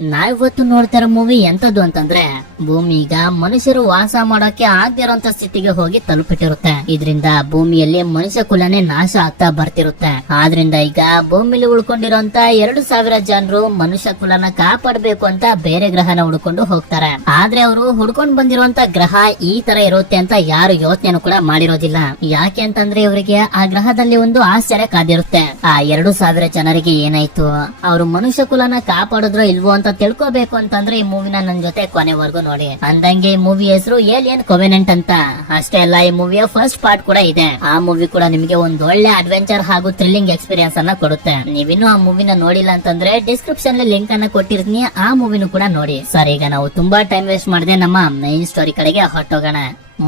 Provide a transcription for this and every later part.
ನಾವಿವತ್ತು ನೋಡ್ತಾರ ಮೂವಿ ಎಂತದ್ದು ಅಂತಂದ್ರೆ ಭೂಮಿ ಈಗ ಮನುಷ್ಯರು ವಾಸ ಮಾಡೋಕೆ ಆಗದಿರೋಂತ ಸ್ಥಿತಿಗೆ ಹೋಗಿ ತಲುಪಿಟ್ಟಿರುತ್ತೆ. ಇದರಿಂದ ಭೂಮಿಯಲ್ಲಿ ಮನುಷ್ಯ ಕುಲನೇ ನಾಶ ಆಗ್ತಾ ಬರ್ತಿರುತ್ತೆ. ಆದ್ರಿಂದ ಈಗ ಭೂಮಿಲಿ ಉಳ್ಕೊಂಡಿರೋಂತ 2,000 ಜನರು ಮನುಷ್ಯ ಕುಲನ ಕಾಪಾಡಬೇಕು ಅಂತ ಬೇರೆ ಗ್ರಹನ ಹುಡ್ಕೊಂಡು ಹೋಗ್ತಾರೆ. ಆದ್ರೆ ಅವರು ಹುಡ್ಕೊಂಡ್ ಬಂದಿರುವಂತ ಗ್ರಹ ಈ ತರ ಇರುತ್ತೆ ಅಂತ ಯಾರು ಯೋಚನೆನೂ ಕೂಡ ಮಾಡಿರೋದಿಲ್ಲ. ಯಾಕೆ ಅಂತಂದ್ರೆ ಇವರಿಗೆ ಆ ಗ್ರಹದಲ್ಲಿ ಒಂದು ಆಶ್ಚರ್ಯ ಕಾದಿರುತ್ತೆ. ಆ 2,000 ಜನರಿಗೆ ಏನಾಯ್ತು, ಅವರು ಮನುಷ್ಯ ಕುಲನ ಕಾಪಾಡಿದ್ರೋ ಇಲ್ವೋ ಅಂತ ತಿಳ್ಕೋಬೇಕು ಅಂತಂದ್ರೆ ಈ ಮೂವಿನ ನನ್ ಜೊತೆ ಕೊನೆವರೆಗೂ ನೋಡಿ. ಅಂದಂಗೆ ಈ ಮೂವಿ ಹೆಸರು ಏಲಿಯನ್ ಕೊವೆನೆಂಟ್ ಅಂತ. ಅಷ್ಟೇ ಅಲ್ಲ, ಈ ಮೂವಿಯ ಫಸ್ಟ್ ಪಾರ್ಟ್ ಕೂಡ ಇದೆ. ಆ ಮೂವಿ ಕೂಡ ನಿಮಗೆ ಒಂದು ಒಳ್ಳೆ ಅಡ್ವೆಂಚರ್ ಹಾಗೂ ಥ್ರಿಲ್ಲಿಂಗ್ ಎಕ್ಸ್ಪೀರಿಯನ್ಸ್ ಅನ್ನ ಕೊಡುತ್ತೆ. ನೀವಿನ್ನು ಆ ಮೂವಿನ ನೋಡಿಲ್ಲ ಅಂತಂದ್ರೆ ಡಿಸ್ಕ್ರಿಪ್ಷನ್ ಅಲ್ಲಿ ಲಿಂಕ್ ಅನ್ನ ಕೊಟ್ಟಿರ್ತೀನಿ, ಆ ಮೂವಿನೂ ಕೂಡ ನೋಡಿ. ಸರ್, ಈಗ ನಾವು ತುಂಬಾ ಟೈಮ್ ವೇಸ್ಟ್ ಮಾಡದೆ ನಮ್ಮ ಮೈನ್ ಸ್ಟೋರಿ ಕಡೆಗೆ ಹೊರಟೋಗೋಣ.